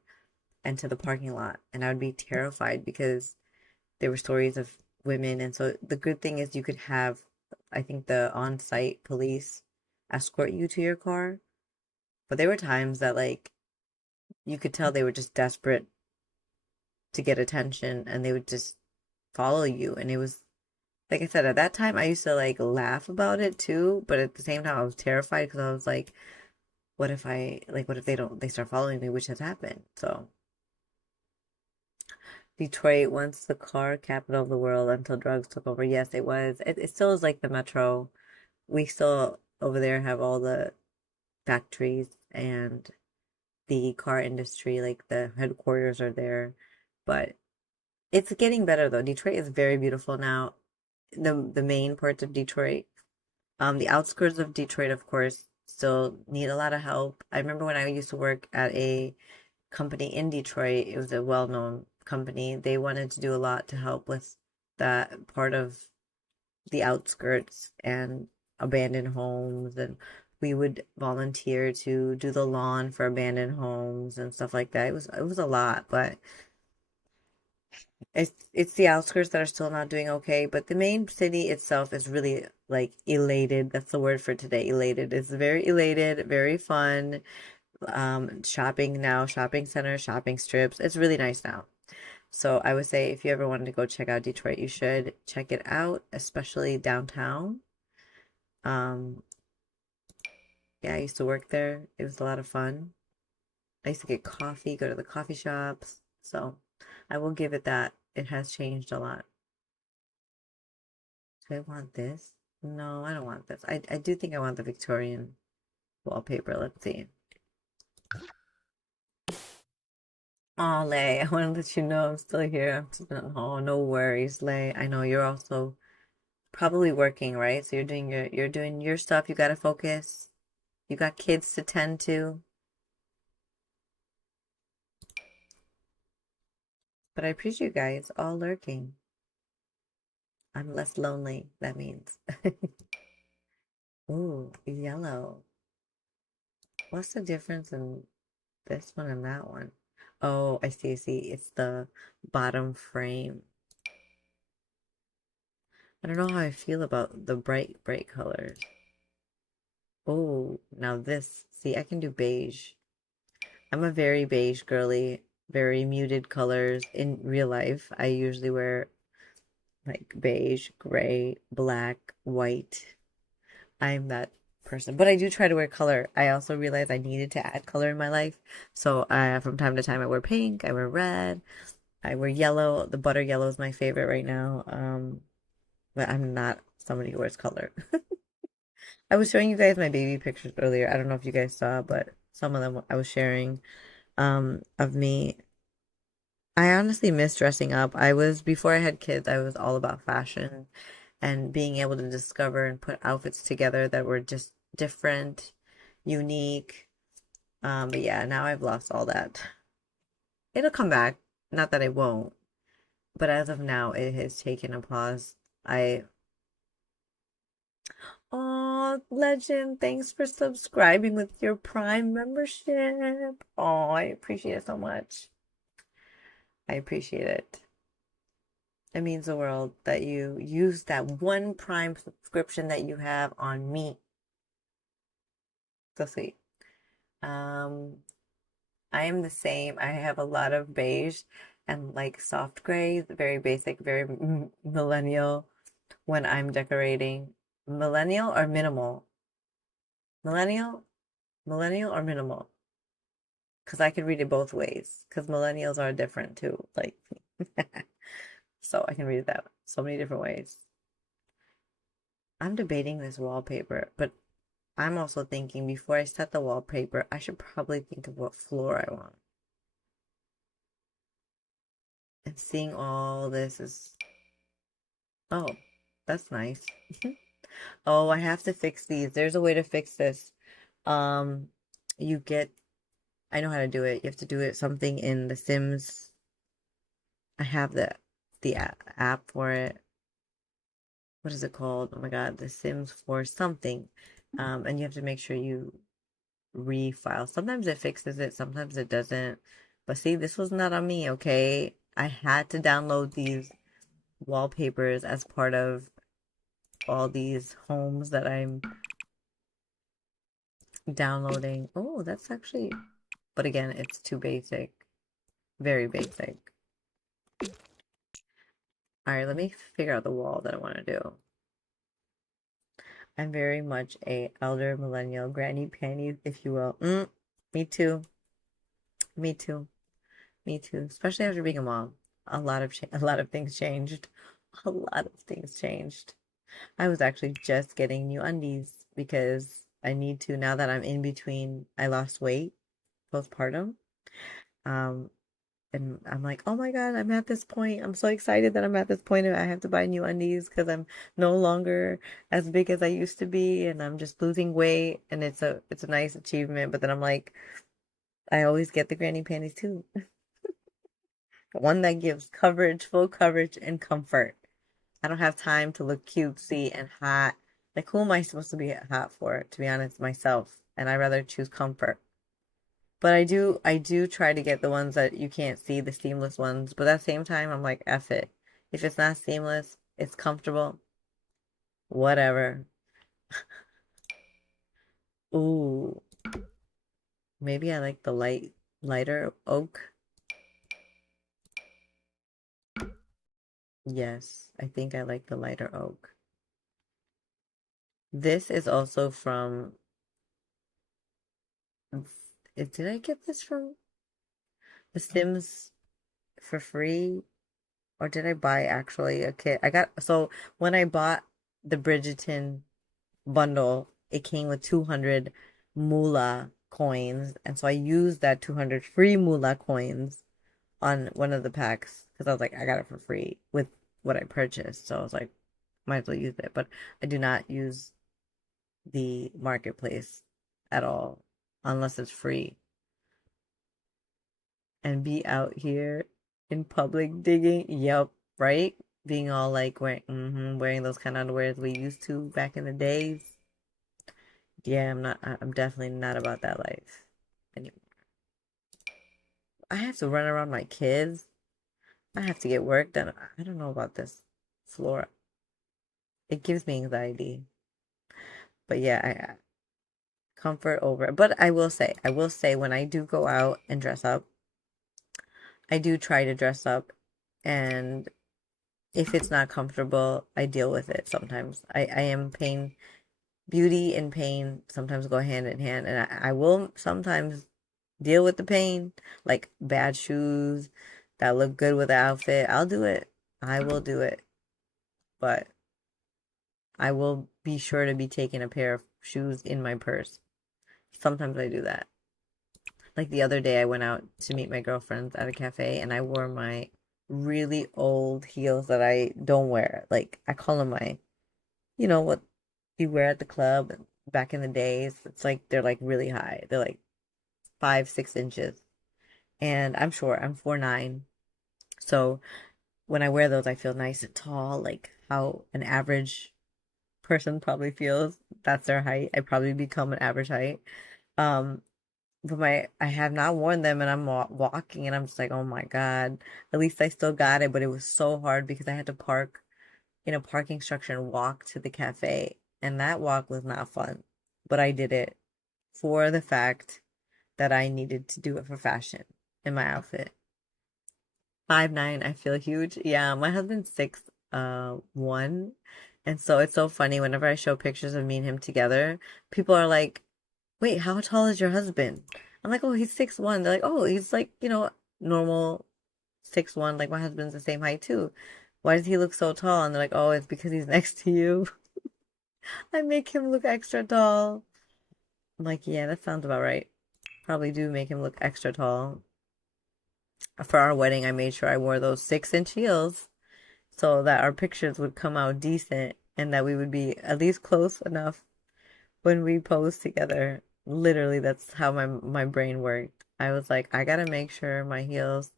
and to the parking lot, and I would be terrified because there were stories of women, and so the good thing is you could have, I think, the on-site police escort you to your car, but there were times that like you could tell they were just desperate to get attention and they would just follow you, and it was like I said, at that time I used to like laugh about it too, but at the same time I was terrified because I was like, what if they start following me, which has happened. So Detroit, once the car capital of the world until drugs took over. Yes, it was. It still is like the metro. We still over there have all the factories and the car industry, like the headquarters are there. But it's getting better though. Detroit is very beautiful now. The main parts of Detroit. The outskirts of Detroit, of course, still need a lot of help. I remember when I used to work at a company in Detroit, it was a well-known company. They wanted to do a lot to help with that part of the outskirts and abandoned homes, and we would volunteer to do the lawn for abandoned homes and stuff like that. It was a lot, but it's the outskirts that are still not doing okay, but the main city itself is really like elated. That's the word for today, elated. It's very elated, very fun. Shopping now, shopping centers, shopping strips. It's really nice now. So I would say if you ever wanted to go check out Detroit, you should check it out, especially downtown. Um, yeah, I used to work there. It was a lot of fun. I used to get coffee, go to the coffee shops. So I will give it that. It has changed a lot. Do I want this? No, I don't want this. I do think I want the Victorian wallpaper. Let's see. Oh, Lay, I want to let you know I'm still here. Oh, no worries, Lay. I know you're also probably working, right? So you're doing your stuff. You gotta focus. You got kids to tend to. But I appreciate you guys all lurking. I'm less lonely, that means. Ooh, yellow. What's the difference in this one and that one? Oh, I see, I see. It's the bottom frame. I don't know how I feel about the bright, bright colors. Oh, now this. See, I can do beige. I'm a very beige girly, very muted colors. In real life, I usually wear like beige, gray, black, white. I'm that person. But I do try to wear color. I also realized I needed to add color in my life. So from time to time, I wear pink, I wear red, I wear yellow. The butter yellow is my favorite right now. But I'm not somebody who wears color. I was showing you guys my baby pictures earlier. I don't know if you guys saw, but some of them I was sharing of me. I honestly miss dressing up. Before I had kids, I was all about fashion and being able to discover and put outfits together that were just different, unique. But yeah, now I've lost all that. It'll come back. Not that it won't, but as of now, it has taken a pause. Oh, Legend, thanks for subscribing with your Prime membership. Oh, I appreciate it so much. I appreciate it. It means the world that you use that one Prime subscription that you have on me. So sweet. Um, I am the same. I have a lot of beige and like soft gray, very basic, very millennial when I'm decorating. Millennial or minimal? Millennial, millennial or minimal? Because I could read it both ways. Because millennials are different too. Like, so I can read it that so many different ways. I'm debating this wallpaper, but I'm also thinking before I set the wallpaper, I should probably think of what floor I want. And seeing all this is, oh, that's nice. Oh, I have to fix these. There's a way to fix this. Um, you get, I know how to do it. You have to do it something in The Sims. I have the app for it. What is it called? Oh my God, The Sims for something. And you have to make sure you refile. Sometimes it fixes it, sometimes it doesn't. But see, this was not on me, okay? I had to download these wallpapers as part of all these homes that I'm downloading. Oh, that's actually, but again, it's too basic. Very basic. All right, let me figure out the wall that I want to do. I'm very much a elder millennial granny panties, if you will. Me too. Me too. Me too. Especially after being a mom. A lot of things changed. A lot of things changed. I was actually just getting new undies because I need to now that I'm in between. I lost weight postpartum. Um, and I'm like, oh my God, I'm at this point. I'm so excited that I'm at this point. I have to buy new undies because I'm no longer as big as I used to be, and I'm just losing weight, and it's a nice achievement. But then I'm like, I always get the granny panties too. One that gives coverage, full coverage, and comfort. I don't have time to look cutesy and hot. Like, who am I supposed to be hot for? To be honest, myself. And I rather choose comfort. But I do try to get the ones that you can't see, the seamless ones. But at the same time, I'm like, F it. If it's not seamless, it's comfortable, whatever. Ooh, maybe I like the lighter oak. Yes, I think I like the lighter oak. This is also from, did I get this from The Sims for free? Or did I buy actually a kit? So when I bought the Bridgerton bundle, it came with 200 moolah coins. And so I used that 200 free moolah coins on one of the packs because I was like, I got it for free with what I purchased. So I was like, might as well use it. But I do not use the marketplace at all unless it's free. And be out here in public digging. Yep, right? Being all like wearing those kind of underwears we used to back in the days. Yeah, I'm definitely not about that life anymore. I have to run around my kids. I have to get work done. I don't know about this floor. It gives me anxiety. But yeah, I comfort over. But I will say when I do go out and dress up, I do try to dress up, and if it's not comfortable, I deal with it sometimes. I am pain, beauty and pain sometimes go hand in hand, and I will sometimes deal with the pain, like bad shoes that look good with the outfit. I'll do it. I will do it. But I will be sure to be taking a pair of shoes in my purse. Sometimes I do that. Like the other day, I went out to meet my girlfriends at a cafe and I wore my really old heels that I don't wear. Like, I call them my, what you wear at the club back in the days. It's like they're like really high. They're like 5, 6 inches. And I'm short. I'm 4'9". So when I wear those, I feel nice and tall, like how an average person probably feels. That's their height. I probably become an average height. Um, but I have not worn them, and I'm walking, and I'm just like, oh my God. At least I still got it, but it was so hard because I had to park in a parking structure and walk to the cafe, and that walk was not fun. But I did it for the fact that I needed to do it for fashion in my outfit. 5'9", I feel huge. Yeah, my husband's 6'1", and so it's so funny whenever I show pictures of me and him together, people are like, wait, how tall is your husband? I'm like, oh, he's 6'1". They're like, oh, he's like, normal 6'1". Like my husband's the same height too. Why does he look so tall? And they're like, oh, it's because he's next to you. I make him look extra tall. I'm like, yeah, that sounds about right. Probably do make him look extra tall. For our wedding, I made sure I wore those 6-inch heels so that our pictures would come out decent and that we would be at least close enough when we posed together. Literally, that's how my brain worked. I was like, I gotta make sure my heels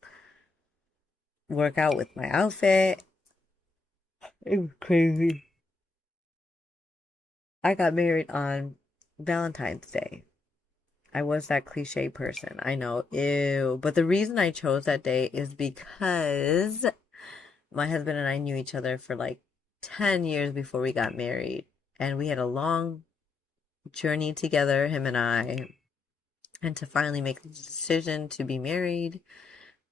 work out with my outfit. It was crazy. I got married on Valentine's Day. I was that cliche person. I know. Ew. But the reason I chose that day is because my husband and I knew each other for like 10 years before we got married. And we had a long journey together, him and I. And to finally make the decision to be married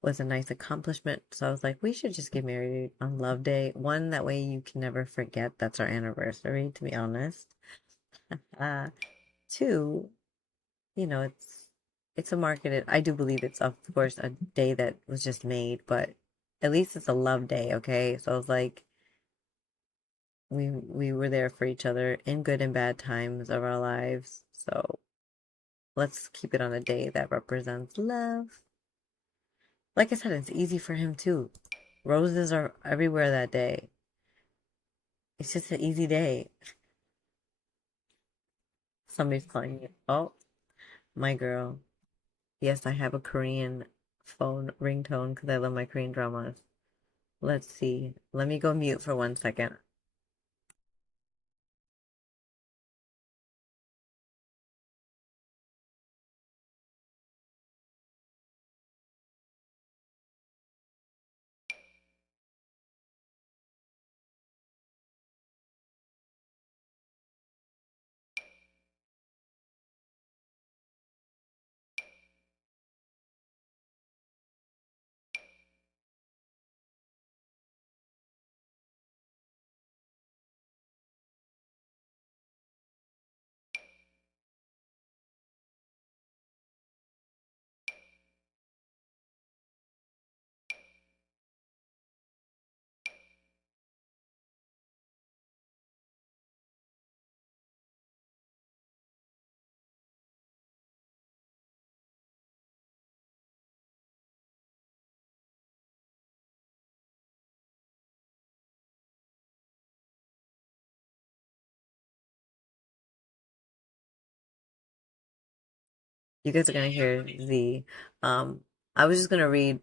was a nice accomplishment. So I was like, we should just get married on Love Day. One, that way you can never forget that's our anniversary, to be honest. Uh, two, it's a marketed. I do believe it's of course a day that was just made, but at least it's a love day, okay? So I was like, we were there for each other in good and bad times of our lives. So let's keep it on a day that represents love. Like I said, it's easy for him too. Roses are everywhere that day. It's just an easy day. Somebody's calling you. Oh, my girl. Yes, I have a Korean phone ringtone because I love my Korean dramas. Let's see. Let me go mute for 1 second. You guys are gonna hear the um I was just gonna read,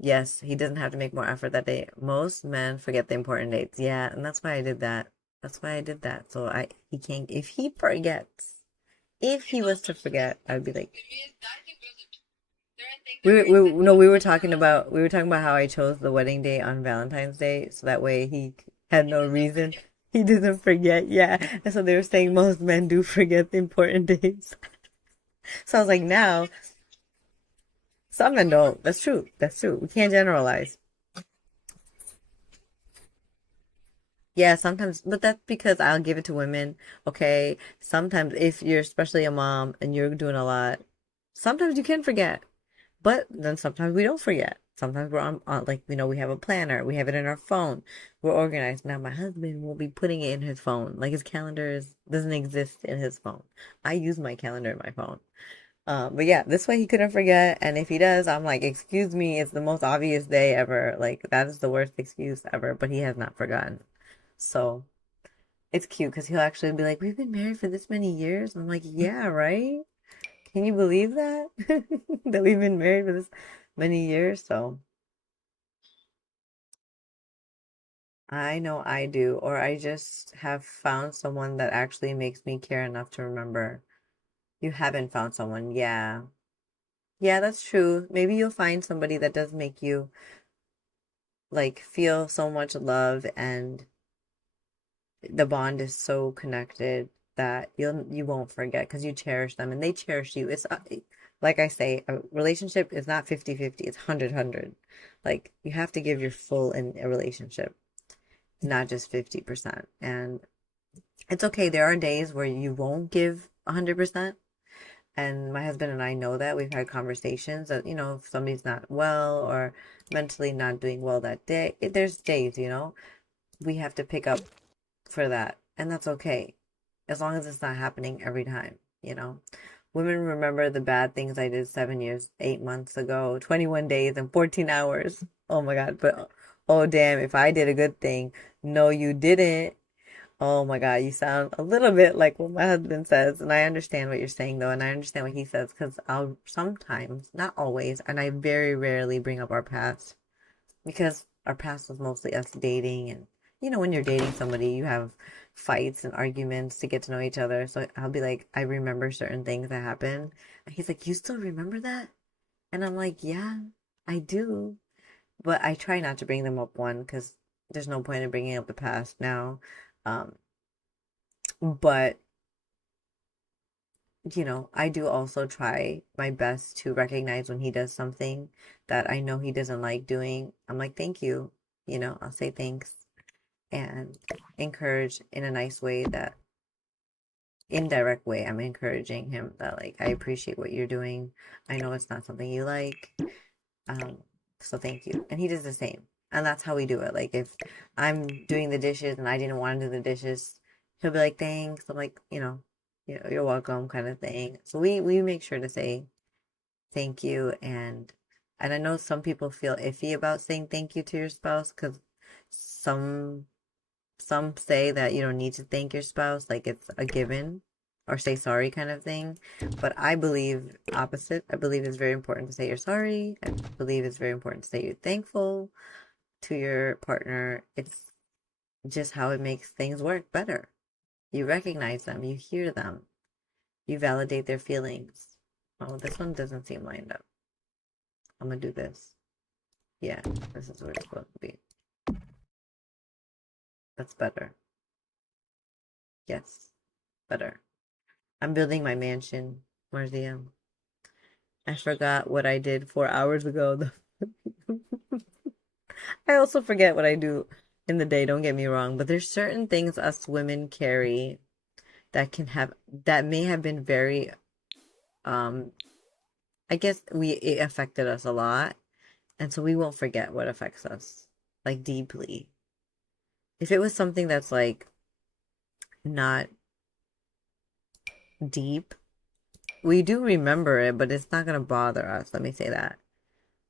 yes, he doesn't have to make more effort that day. Most men forget the important dates. Yeah, and that's why I did that. That's why I did that. So I he can't if he forgets, if he was to forget, I'd be like we were talking about how I chose the wedding day on Valentine's Day so that way he had no reason. He doesn't forget, yeah. And so they were saying most men do forget the important dates. So I was like, now some men don't. That's true. That's true. We can't generalize. Yeah, sometimes, but that's because I'll give it to women. Okay, sometimes if you're especially a mom and you're doing a lot, sometimes you can forget. But then sometimes we don't forget. Sometimes we're on like, we have a planner, we have it in our phone, we're organized. Now, my husband will be putting it in his phone. Like his doesn't exist in his phone. I use my calendar in my phone. But yeah, this way he couldn't forget. And if he does, I'm like, excuse me, it's the most obvious day ever. Like, that is the worst excuse ever. But he has not forgotten. So it's cute because he'll actually be like, we've been married for this many years. I'm like, yeah, right? Can you believe that? That we've been married for this many years? So I know I do. Or I just have found someone that actually makes me care enough to remember. You haven't found someone. Yeah. Yeah, that's true. Maybe you'll find somebody that does make you like feel so much love and the bond is so connected that you won't forget because you cherish them and they cherish you. It's like I say, a relationship is not 50-50, it's 100-100. Like you have to give your full in a relationship, not just 50%. And it's okay. There are days where you won't give 100%, And my husband and I know that. We've had conversations that, if somebody's not well or mentally not doing well that day, there's days, we have to pick up for that. And that's okay. As long as it's not happening every time. Women remember the bad things I did 7 years, 8 months ago, 21 days and 14 hours. Oh my God. But oh, damn, if I did a good thing, no, you didn't. Oh my God, you sound a little bit like what my husband says, and I understand what you're saying though, and I understand what he says because I'll sometimes, not always, and I very rarely bring up our past because our past was mostly us dating, and when you're dating somebody, you have fights and arguments to get to know each other. So I'll be like, I remember certain things that happened, and he's like, you still remember that? And I'm like, yeah, I do, but I try not to bring them up one because there's no point in bringing up the past now. Um, but I do also try my best to recognize when he does something that I know he doesn't like doing. I'm like, thank you. I'll say thanks and encourage in a nice way, that indirect way. I'm encouraging him that, like, I appreciate what you're doing. I know it's not something you like. Um, so thank you. And he does the same. And that's how we do it. Like, if I'm doing the dishes and I didn't want to do the dishes, he'll be like, thanks. I'm like, you're welcome, kind of thing. So we make sure to say thank you. And I know some people feel iffy about saying thank you to your spouse because some some say that you don't need to thank your spouse, like it's a given, or say sorry kind of thing. But I believe opposite. I believe it's very important to say you're sorry. I believe it's very important to say you're thankful to your partner. It's just how it makes things work better. You recognize them, you hear them, you validate their feelings. Oh, this one doesn't seem lined up. I'm gonna do this. Yeah, this is where it's supposed to be. That's better. Yes, better. I'm building my mansion, Marzium. I forgot what I did 4 hours ago. I also forget what I do in the day, don't get me wrong, but there's certain things us women carry that may have been very, um I guess it affected us a lot, and so we won't forget what affects us, like, deeply. If it was something that's like not deep, we do remember it, but it's not gonna bother us. Let me say that.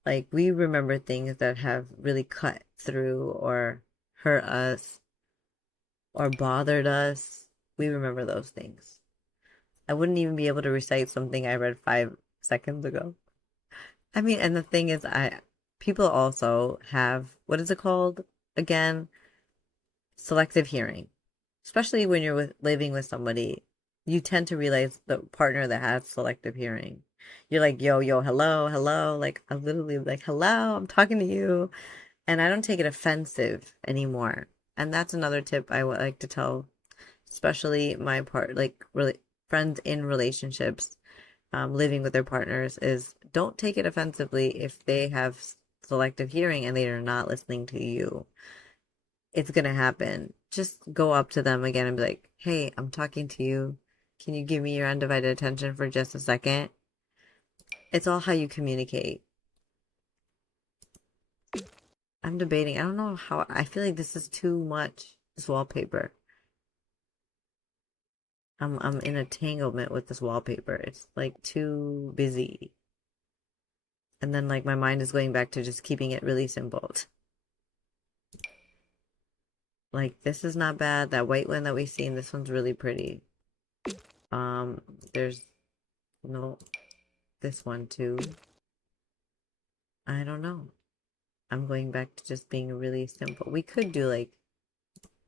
Like, we remember things that have really cut through or hurt us or bothered us. We remember those things. I wouldn't even be able to recite something I read 5 seconds ago. I mean, and the thing is, people also have, what is it called again? Selective hearing. Especially when you're living with somebody, you tend to realize the partner that has selective hearing. You're like, yo, yo, hello, hello. Like, I'm literally like, hello, I'm talking to you. And I don't take it offensive anymore. And that's another tip I would like to tell, especially my like, really friends in relationships, living with their partners, is don't take it offensively if they have selective hearing and they are not listening to you. It's gonna happen. Just go up to them again and be like, hey, I'm talking to you. Can you give me your undivided attention for just a second? It's all how you communicate. I'm debating. I don't know how. I feel like this is too much. This wallpaper. I'm in entanglement with this wallpaper. It's like too busy. And then, like, my mind is going back to just keeping it really simple. Like, this is not bad. That white one that we've seen, this one's really pretty. Um, there's no, this one too. I don't know. I'm going back to just being really simple. We could do like,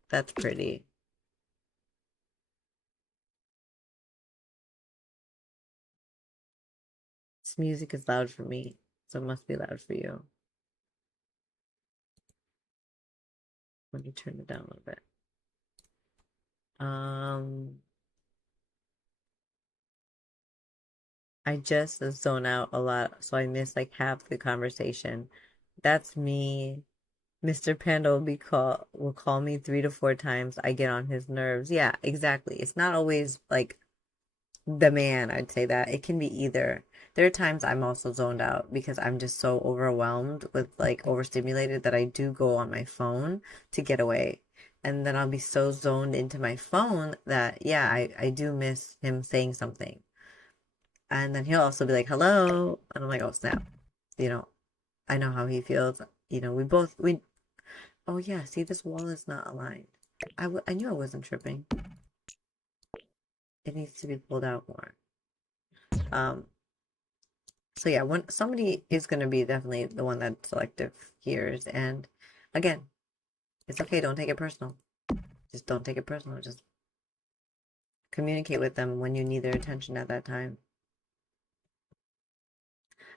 that's pretty. This music is loud for me, so it must be loud for you. Let me turn it down a little bit. Um, I just zone out a lot, so I miss like half the conversation. That's me. Mr. Panda will call me 3 to 4 times. I get on his nerves. Yeah, exactly. It's not always like the man, I'd say that. It can be either. There are times I'm also zoned out because I'm just so overwhelmed with like overstimulated that I do go on my phone to get away. And then I'll be so zoned into my phone that, yeah, I do miss him saying something. And then he'll also be like, hello. And I'm like, oh, snap. You know, I know how he feels. Oh, yeah, see, this wall is not aligned. I knew I wasn't tripping. It needs to be pulled out more. Um, So yeah, when somebody is going to be definitely the one that selective hears, and again, it's okay. Don't take it personal. Just don't take it personal. Just communicate with them when you need their attention at that time.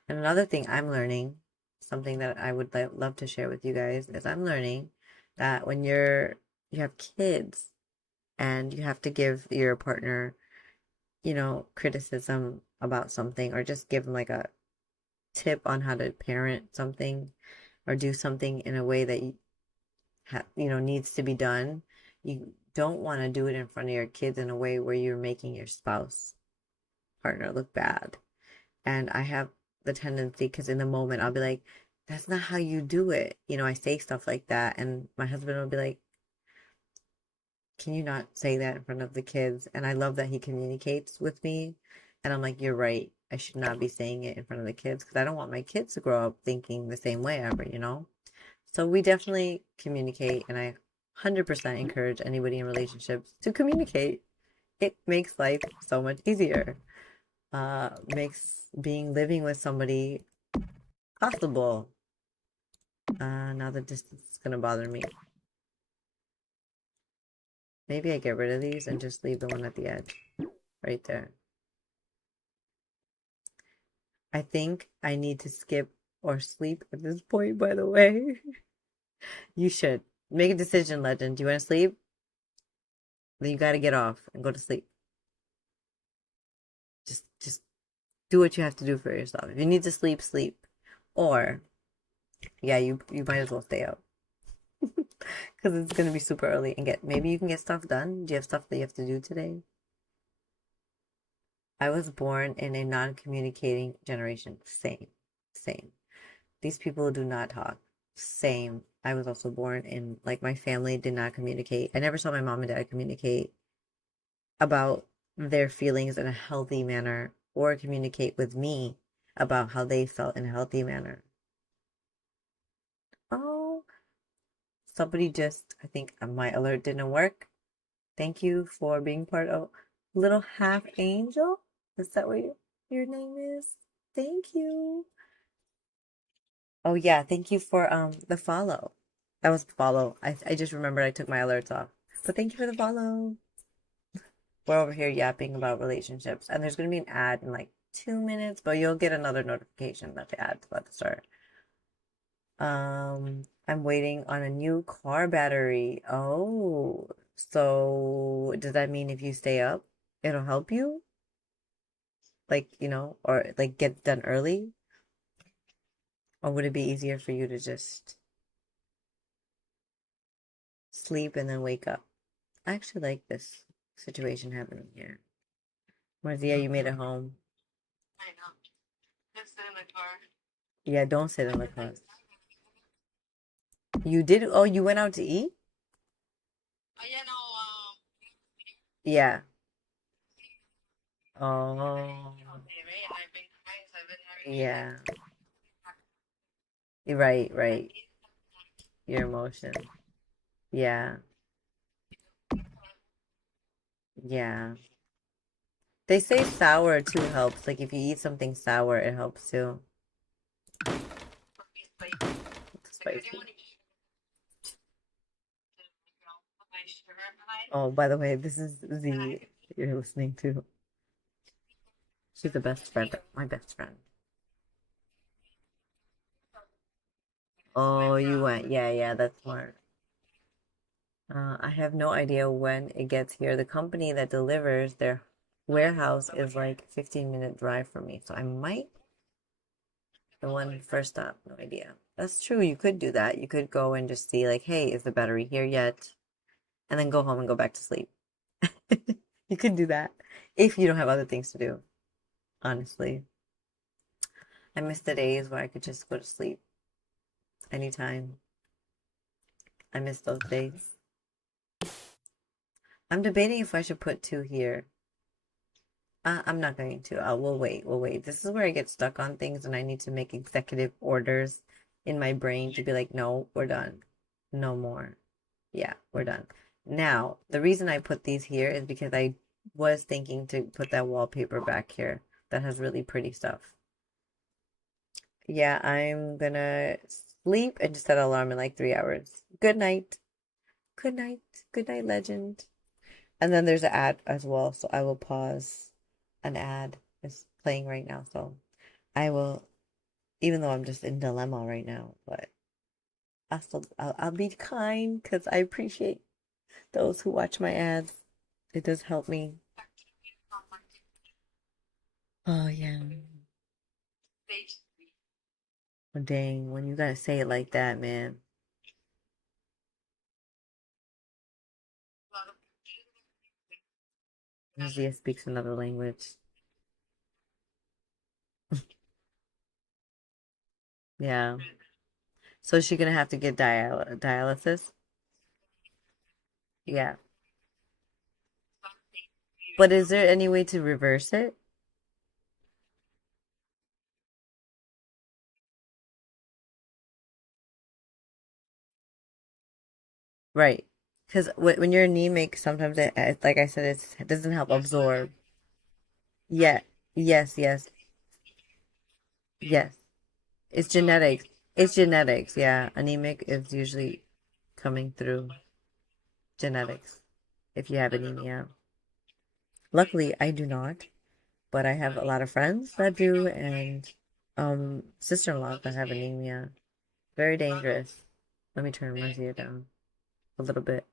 And another thing I'm learning, something that I would love to share with you guys, is I'm learning that when you have kids and you have to give your partner, criticism about something, or just give them like a tip on how to parent something or do something in a way that needs to be done. You don't want to do it in front of your kids in a way where you're making your spouse partner look bad. And I have the tendency, because in the moment I'll be like, that's not how you do it. I say stuff like that, and my husband will be like, can you not say that in front of the kids? And I love that he communicates with me. And I'm like, you're right. I should not be saying it in front of the kids because I don't want my kids to grow up thinking the same way ever. So we definitely communicate, and I 100% encourage anybody in relationships to communicate. It makes life so much easier. Makes living with somebody possible. Now the distance is gonna bother me. Maybe I get rid of these and just leave the one at the edge, right there. I think I need to skip or sleep at this point, by the way. You should. Make a decision, Legend. Do you want to sleep? Then you gotta get off and go to sleep. Just do what you have to do for yourself. If you need to sleep, sleep. Or yeah, you might as well stay up. Because it's gonna be super early and maybe you can get stuff done. Do you have stuff that you have to do today? I was born in a non-communicating generation. Same. Same. These people do not talk. Same. I was also born in, like, my family did not communicate. I never saw my mom and dad communicate about their feelings in a healthy manner or communicate with me about how they felt in a healthy manner. Oh, somebody I think my alert didn't work. Thank you for being part of Little Half Angel. Is that what your name is? Thank you. Oh yeah, thank you for the follow. That was the follow. I just remembered I took my alerts off. But thank you for the follow. We're over here yapping about relationships, and there's gonna be an ad in like 2 minutes, but you'll get another notification that the ad's about to start. I'm waiting on a new car battery. Oh, so does that mean if you stay up, it'll help you? Like, or like get done early? Or would it be easier for you to just sleep and then wake up? I actually like this situation happening here. Marzia, you made it home. I know. Just sit in the car. Yeah, don't sit in the car. You did? Oh, you went out to eat? Yeah, no, Yeah. Oh, anyway, and I've been crying, so I've been having like yeah. Right, that right. Your emotion. Yeah, yeah. They say sour too helps. Like if you eat something sour, it helps too. for me spicy. Like I didn't Spicy. want to eat put my sugar high. Oh, by the way, this is And I Z you're listening to. She's the best friend, my best friend. went Oh, you from went. Yeah, yeah, that's smart. I have no idea when it gets here. The company that delivers their warehouse is like 15-minute drive from me. So I might the one first stop, no idea. That's true. You could do that. You could go and just see like, hey, is the battery here yet? And then go home and go back to sleep. You could do that if you don't have other things to do, honestly. I miss the days where I could just go to sleep anytime. I miss those days. I'm debating if I should put two here. I'm not going to. We'll wait. We'll wait. This is where I get stuck on things and I need to make executive orders in my brain to be like, no, we're done. No more. Yeah, we're done. Now, the reason I put these here is because I was thinking to put that wallpaper back here that has really pretty stuff. Yeah, I'm gonna sleep and just set an alarm in like 3 hours. Good night. Good night. Good night, legend. And then there's an ad as well, so I will pause. An ad is playing right now, so I will, even though I'm just in dilemma right now, but I'll be kind because I appreciate those who watch my ads. It does help me. Oh yeah. Oh, dang, when you gotta say it like that, man. Zia speaks another language. Yeah. So is she gonna have to get dialysis? Yeah. But is there any way to reverse it? Right. Because when you're anemic, sometimes like I said, it doesn't help absorb. Yeah. Yes, yes, yes. It's genetics. It's genetics. Yeah. Anemic is usually coming through genetics if you have anemia. Luckily, I do not, but I have a lot of friends that do and sister-in-laws that have anemia. Very dangerous. Let me turn Marcia down a little bit.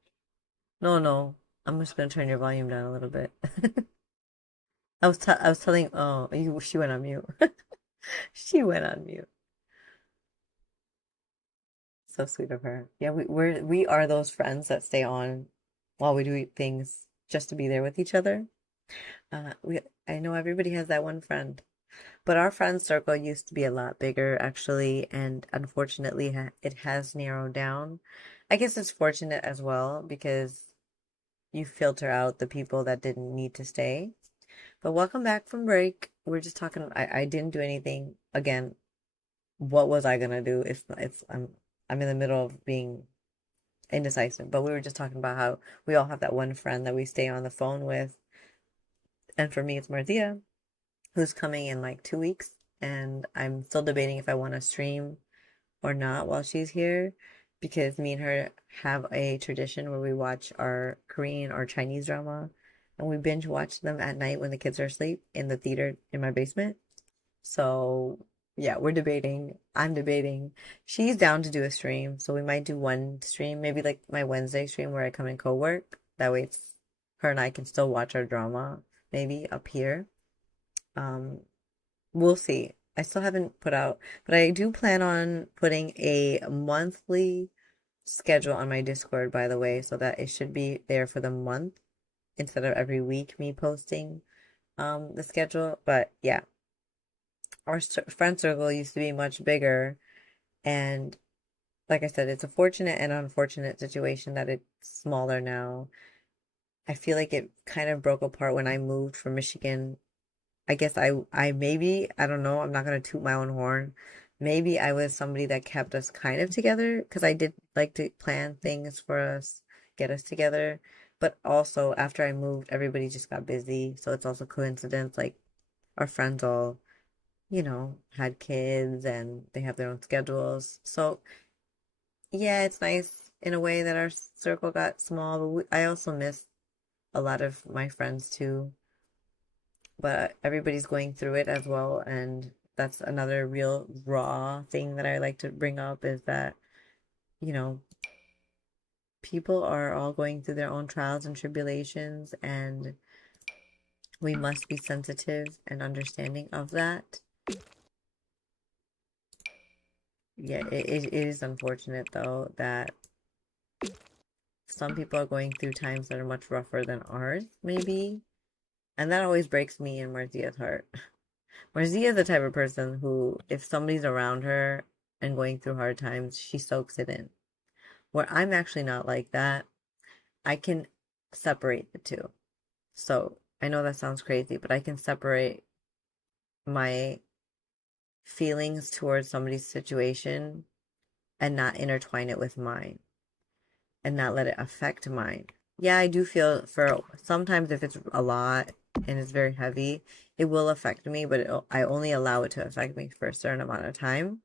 No, no. I'm just gonna turn your volume down a little bit. I was telling she went on mute. She went on mute. So sweet of her. Yeah, we are those friends that stay on while we do things just to be there with each other. We I know everybody has that one friend, but our friend circle used to be a lot bigger actually, and unfortunately it has narrowed down. I guess it's fortunate as well because you filter out the people that didn't need to stay. But welcome back from break. We're just talking. I didn't do anything. Again, what was I gonna do? I'm in the middle of being indecisive. But we were just talking about how we all have that one friend that we stay on the phone with. And for me, it's Marthia, who's coming in like 2 weeks. And I'm still debating if I want to stream or not while she's here because me and her have a tradition where we watch our Korean or Chinese drama and we binge watch them at night when the kids are asleep in the theater in my basement. So, yeah, we're debating. I'm debating. She's down to do a stream, so we might do one stream, maybe like my Wednesday stream where I come and co-work. That way it's her and I can still watch our drama, maybe up here. Um, we'll see. I still haven't put out, but I do plan on putting a monthly schedule on my Discord, by the way, so that it should be there for the month instead of every week me posting the schedule. But yeah, our friend circle used to be much bigger, and like I said, it's a fortunate and unfortunate situation that it's smaller now. I feel like it kind of broke apart when I moved from Michigan. I guess I maybe, I don't know, I'm not gonna toot my own horn. Maybe I was somebody that kept us kind of together because I did like to plan things for us, get us together. But also after I moved, everybody just got busy. So it's also coincidence, like our friends all, had kids and they have their own schedules. So yeah, it's nice in a way that our circle got small, but I also miss a lot of my friends too. But everybody's going through it as well, and that's another real raw thing that I like to bring up is that, you know, people are all going through their own trials and tribulations, and we must be sensitive and understanding of that. Yeah, it is unfortunate though that some people are going through times that are much rougher than ours, maybe. And that always breaks me and Marzia's heart. Marzia is the type of person who, if somebody's around her and going through hard times, she soaks it in. Where I'm actually not like that. I can separate the two. So I know that sounds crazy, but I can separate my feelings towards somebody's situation and not intertwine it with mine and not let it affect mine. Yeah, I do feel for sometimes if it's a lot and it's very heavy, it will affect me, but I only allow it to affect me for a certain amount of time.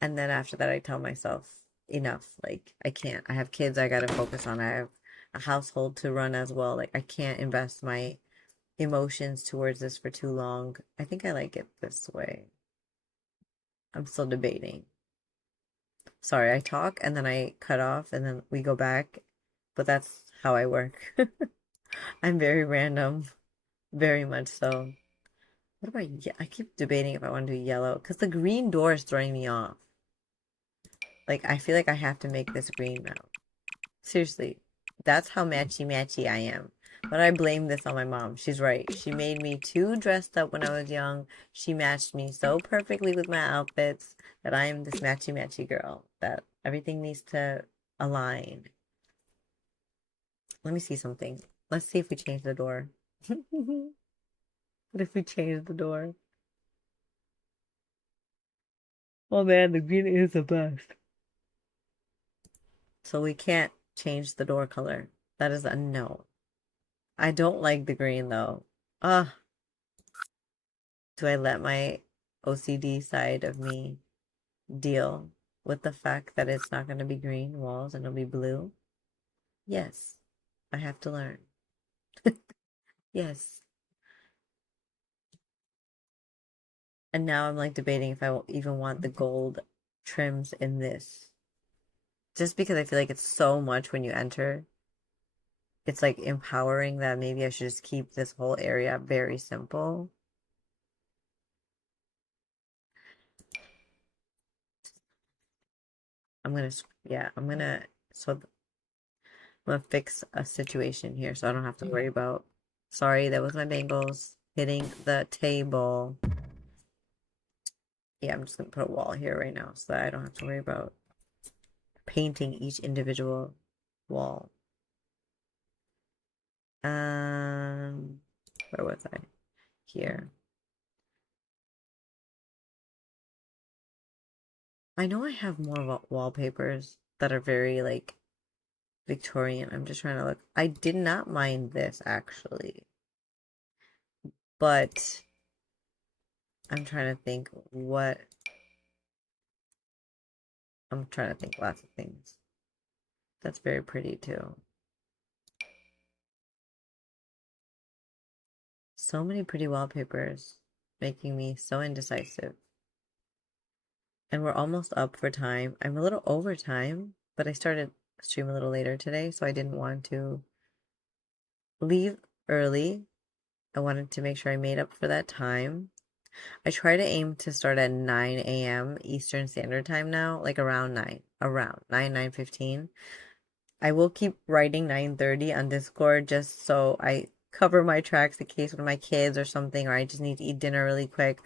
And then after that, I tell myself, enough. Like, I can't. I have kids I gotta focus on. I have a household to run as well. Like, I can't invest my emotions towards this for too long. I think I like it this way. I'm still debating. Sorry, I talk and then I cut off and then we go back, but that's how I work. I'm very random, very much so. What about I keep debating if I want to do yellow because the green door is throwing me off. Like I feel like I have to make this green now. Seriously, that's how matchy matchy I am. But I blame this on my mom. She's right. She made me too dressed up when I was young. She matched me so perfectly with my outfits that I am this matchy matchy girl. That everything needs to align. Let me see something. Let's see if we change the door. What if we change the door? Oh man, the green is the best. So we can't change the door color. That is a no. I don't like the green though. Ah, do I let my OCD side of me deal with the fact that it's not going to be green walls and it'll be blue? Yes, I have to learn. Yes. And now I'm like debating if I even want the gold trims in this. Just because I feel like it's so much when you enter. It's like empowering that maybe I should just keep this whole area very simple. I'm gonna, yeah, so I'm gonna fix a situation here so I don't have to worry about. Sorry, that was my bangles hitting the table. Yeah, I'm just gonna put a wall here right now so that I don't have to worry about painting each individual wall. Where was I? Here. I know I have more wallpapers that are very like Victorian. I'm just trying to look. I did not mind this actually, but I'm trying to think what I'm trying to think lots of things. That's very pretty too. So many pretty wallpapers, making me so indecisive. And we're almost up for time. I'm a little over time, but I started stream a little later today, so I didn't want to leave early. I wanted to make sure I made up for that time. I try to aim to start at 9 a.m. Eastern Standard Time now, like around 9, 9:15. I will keep writing 9:30 on Discord just so I cover my tracks in case one of my kids or something, or I just need to eat dinner really quick.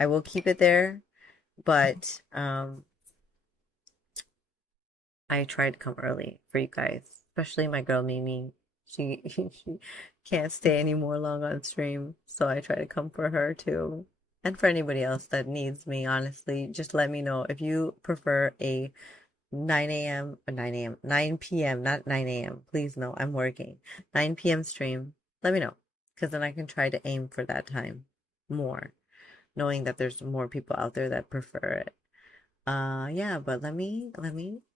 I will keep it there, but I try to come early for you guys, especially my girl Mimi. She can't stay any more long on stream, so I try to come for her too. And for anybody else that needs me, honestly, just let me know if you prefer a 9 a.m. or 9 a.m. 9 p.m. not 9 a.m. Please no, I'm working. 9 p.m. stream. Let me know because then I can try to aim for that time more, knowing that there's more people out there that prefer it. Yeah, but let me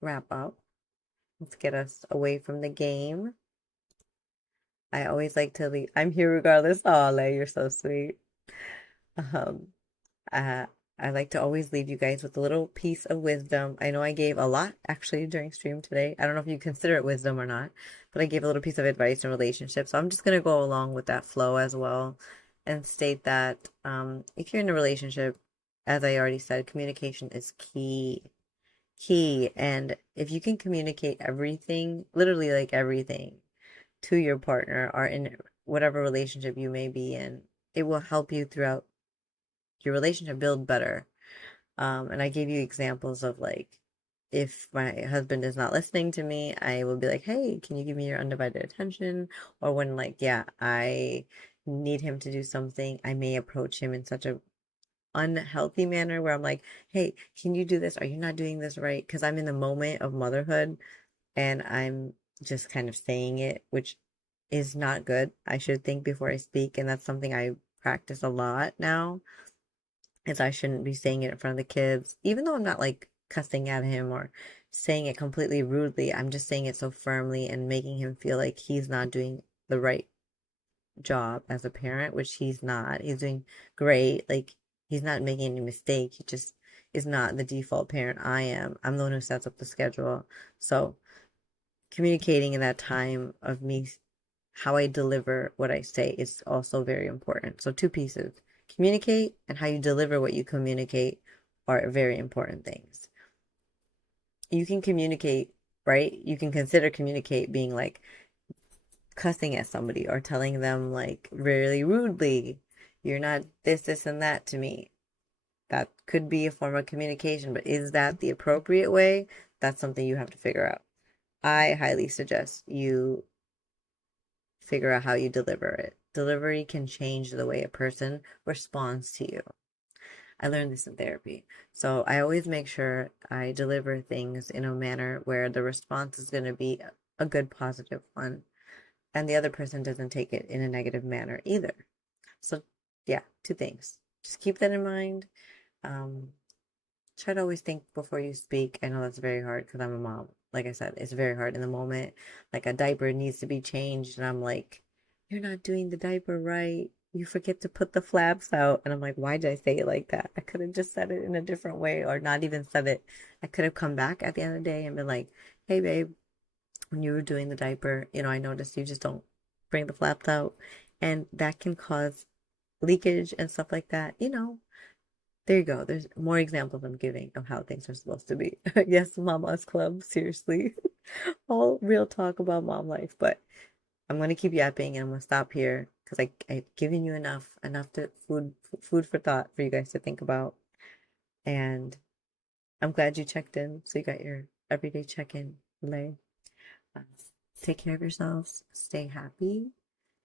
wrap up. Let's get us away from the game. I always like to leave. I'm here regardless. Oh, Lay, you're so sweet. Um, uh, I like to always leave you guys with a little piece of wisdom. I know I gave a lot actually during stream today. I don't know if you consider it wisdom or not, but I gave a little piece of advice in relationships. So I'm just gonna go along with that flow as well and state that if you're in a relationship, as I already said, communication is key. key. And if you can communicate everything, literally like everything, to your partner or in whatever relationship you may be in, it will help you throughout your relationship build better. And I gave you examples of like, if my husband is not listening to me, I will be like, hey, can you give me your undivided attention? Or when, like, yeah, I need him to do something, I may approach him in such a unhealthy manner where I'm like, hey, can you do this? Are you not doing this right? Because I'm in the moment of motherhood and I'm just kind of saying it, which is not good. I should think before I speak. And that's something I practice a lot now, is I shouldn't be saying it in front of the kids, even though I'm not like cussing at him or saying it completely rudely. I'm just saying it so firmly and making him feel like he's not doing the right job as a parent, which he's not. He's doing great. Like, he's not making any mistake. He just is not the default parent I am. I'm the one who sets up the schedule. So communicating in that time of me, how I deliver what I say is also very important. So two pieces: communicate and how you deliver what you communicate are very important things. You can communicate, right? You can consider communicate being like cussing at somebody or telling them like really rudely, you're not this, this, and that to me. That could be a form of communication, but is that the appropriate way? That's something you have to figure out. I highly suggest you figure out how you deliver it. Delivery can change the way a person responds to you. I learned this in therapy. So I always make sure I deliver things in a manner where the response is going to be a good, positive one, and the other person doesn't take it in a negative manner either. So, yeah, two things. Just keep that in mind. Um, Try to always think before you speak. I know that's very hard because I'm a mom. Like I said, it's very hard in the moment. Like a diaper needs to be changed, and I'm like, you're not doing the diaper right. You forget to put the flaps out. And I'm like, why did I say it like that? I could have just said it in a different way or not even said it. I could have come back at the end of the day and been like, hey, babe, when you were doing the diaper, I noticed you just don't bring the flaps out. And that can cause leakage and stuff like that. There you go. There's more examples I'm giving of how things are supposed to be. Yes, Mama's Club, seriously. All real talk about mom life, but I'm gonna keep yapping and I'm gonna stop here because I've given you enough to food for thought for you guys to think about. And I'm glad you checked in. So you got your everyday check-in, Lay. Uh, Take care of yourselves. Stay happy.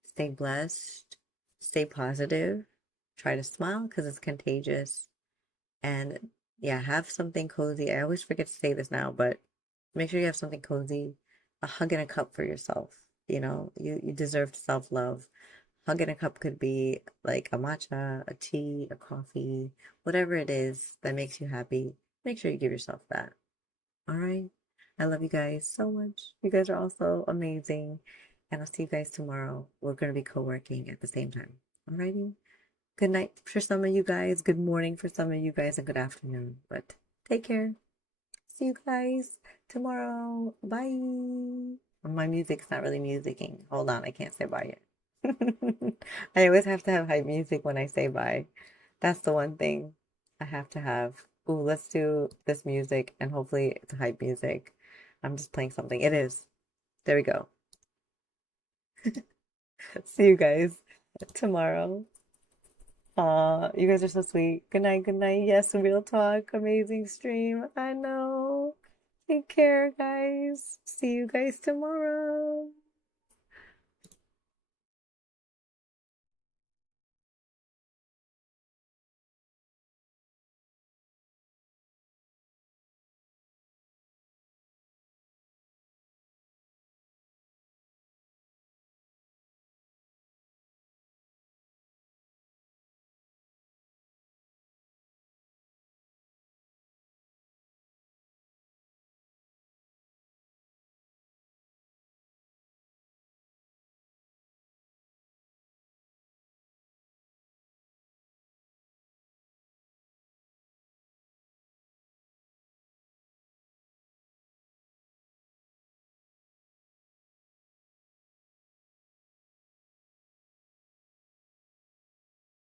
Stay blessed. Stay positive. Try to smile because it's contagious. And yeah, have something cozy. I always forget to say this now, but make sure you have something cozy. A hug and a cup for yourself. You deserve self-love. Hug and a cup could be like a matcha, a tea, a coffee, whatever it is that makes you happy. Make sure you give yourself that. All right. I love you guys so much. You guys are also amazing. And I'll see you guys tomorrow. We're going to be co-working at the same time. Alrighty. Good night for some of you guys. Good morning for some of you guys, and good afternoon. But take care. See you guys tomorrow. Bye. My music's not really musicking. Hold on, I can't say bye yet. I always have to have hype music when I say bye. That's the one thing I have to have. Ooh, let's do this music, and hopefully it's hype music. I'm just playing something. It is. There we go. See you guys tomorrow. Aw, you guys are so sweet. Good night, good night. Yes, real talk. Amazing stream. I know. Take care, guys. See you guys tomorrow.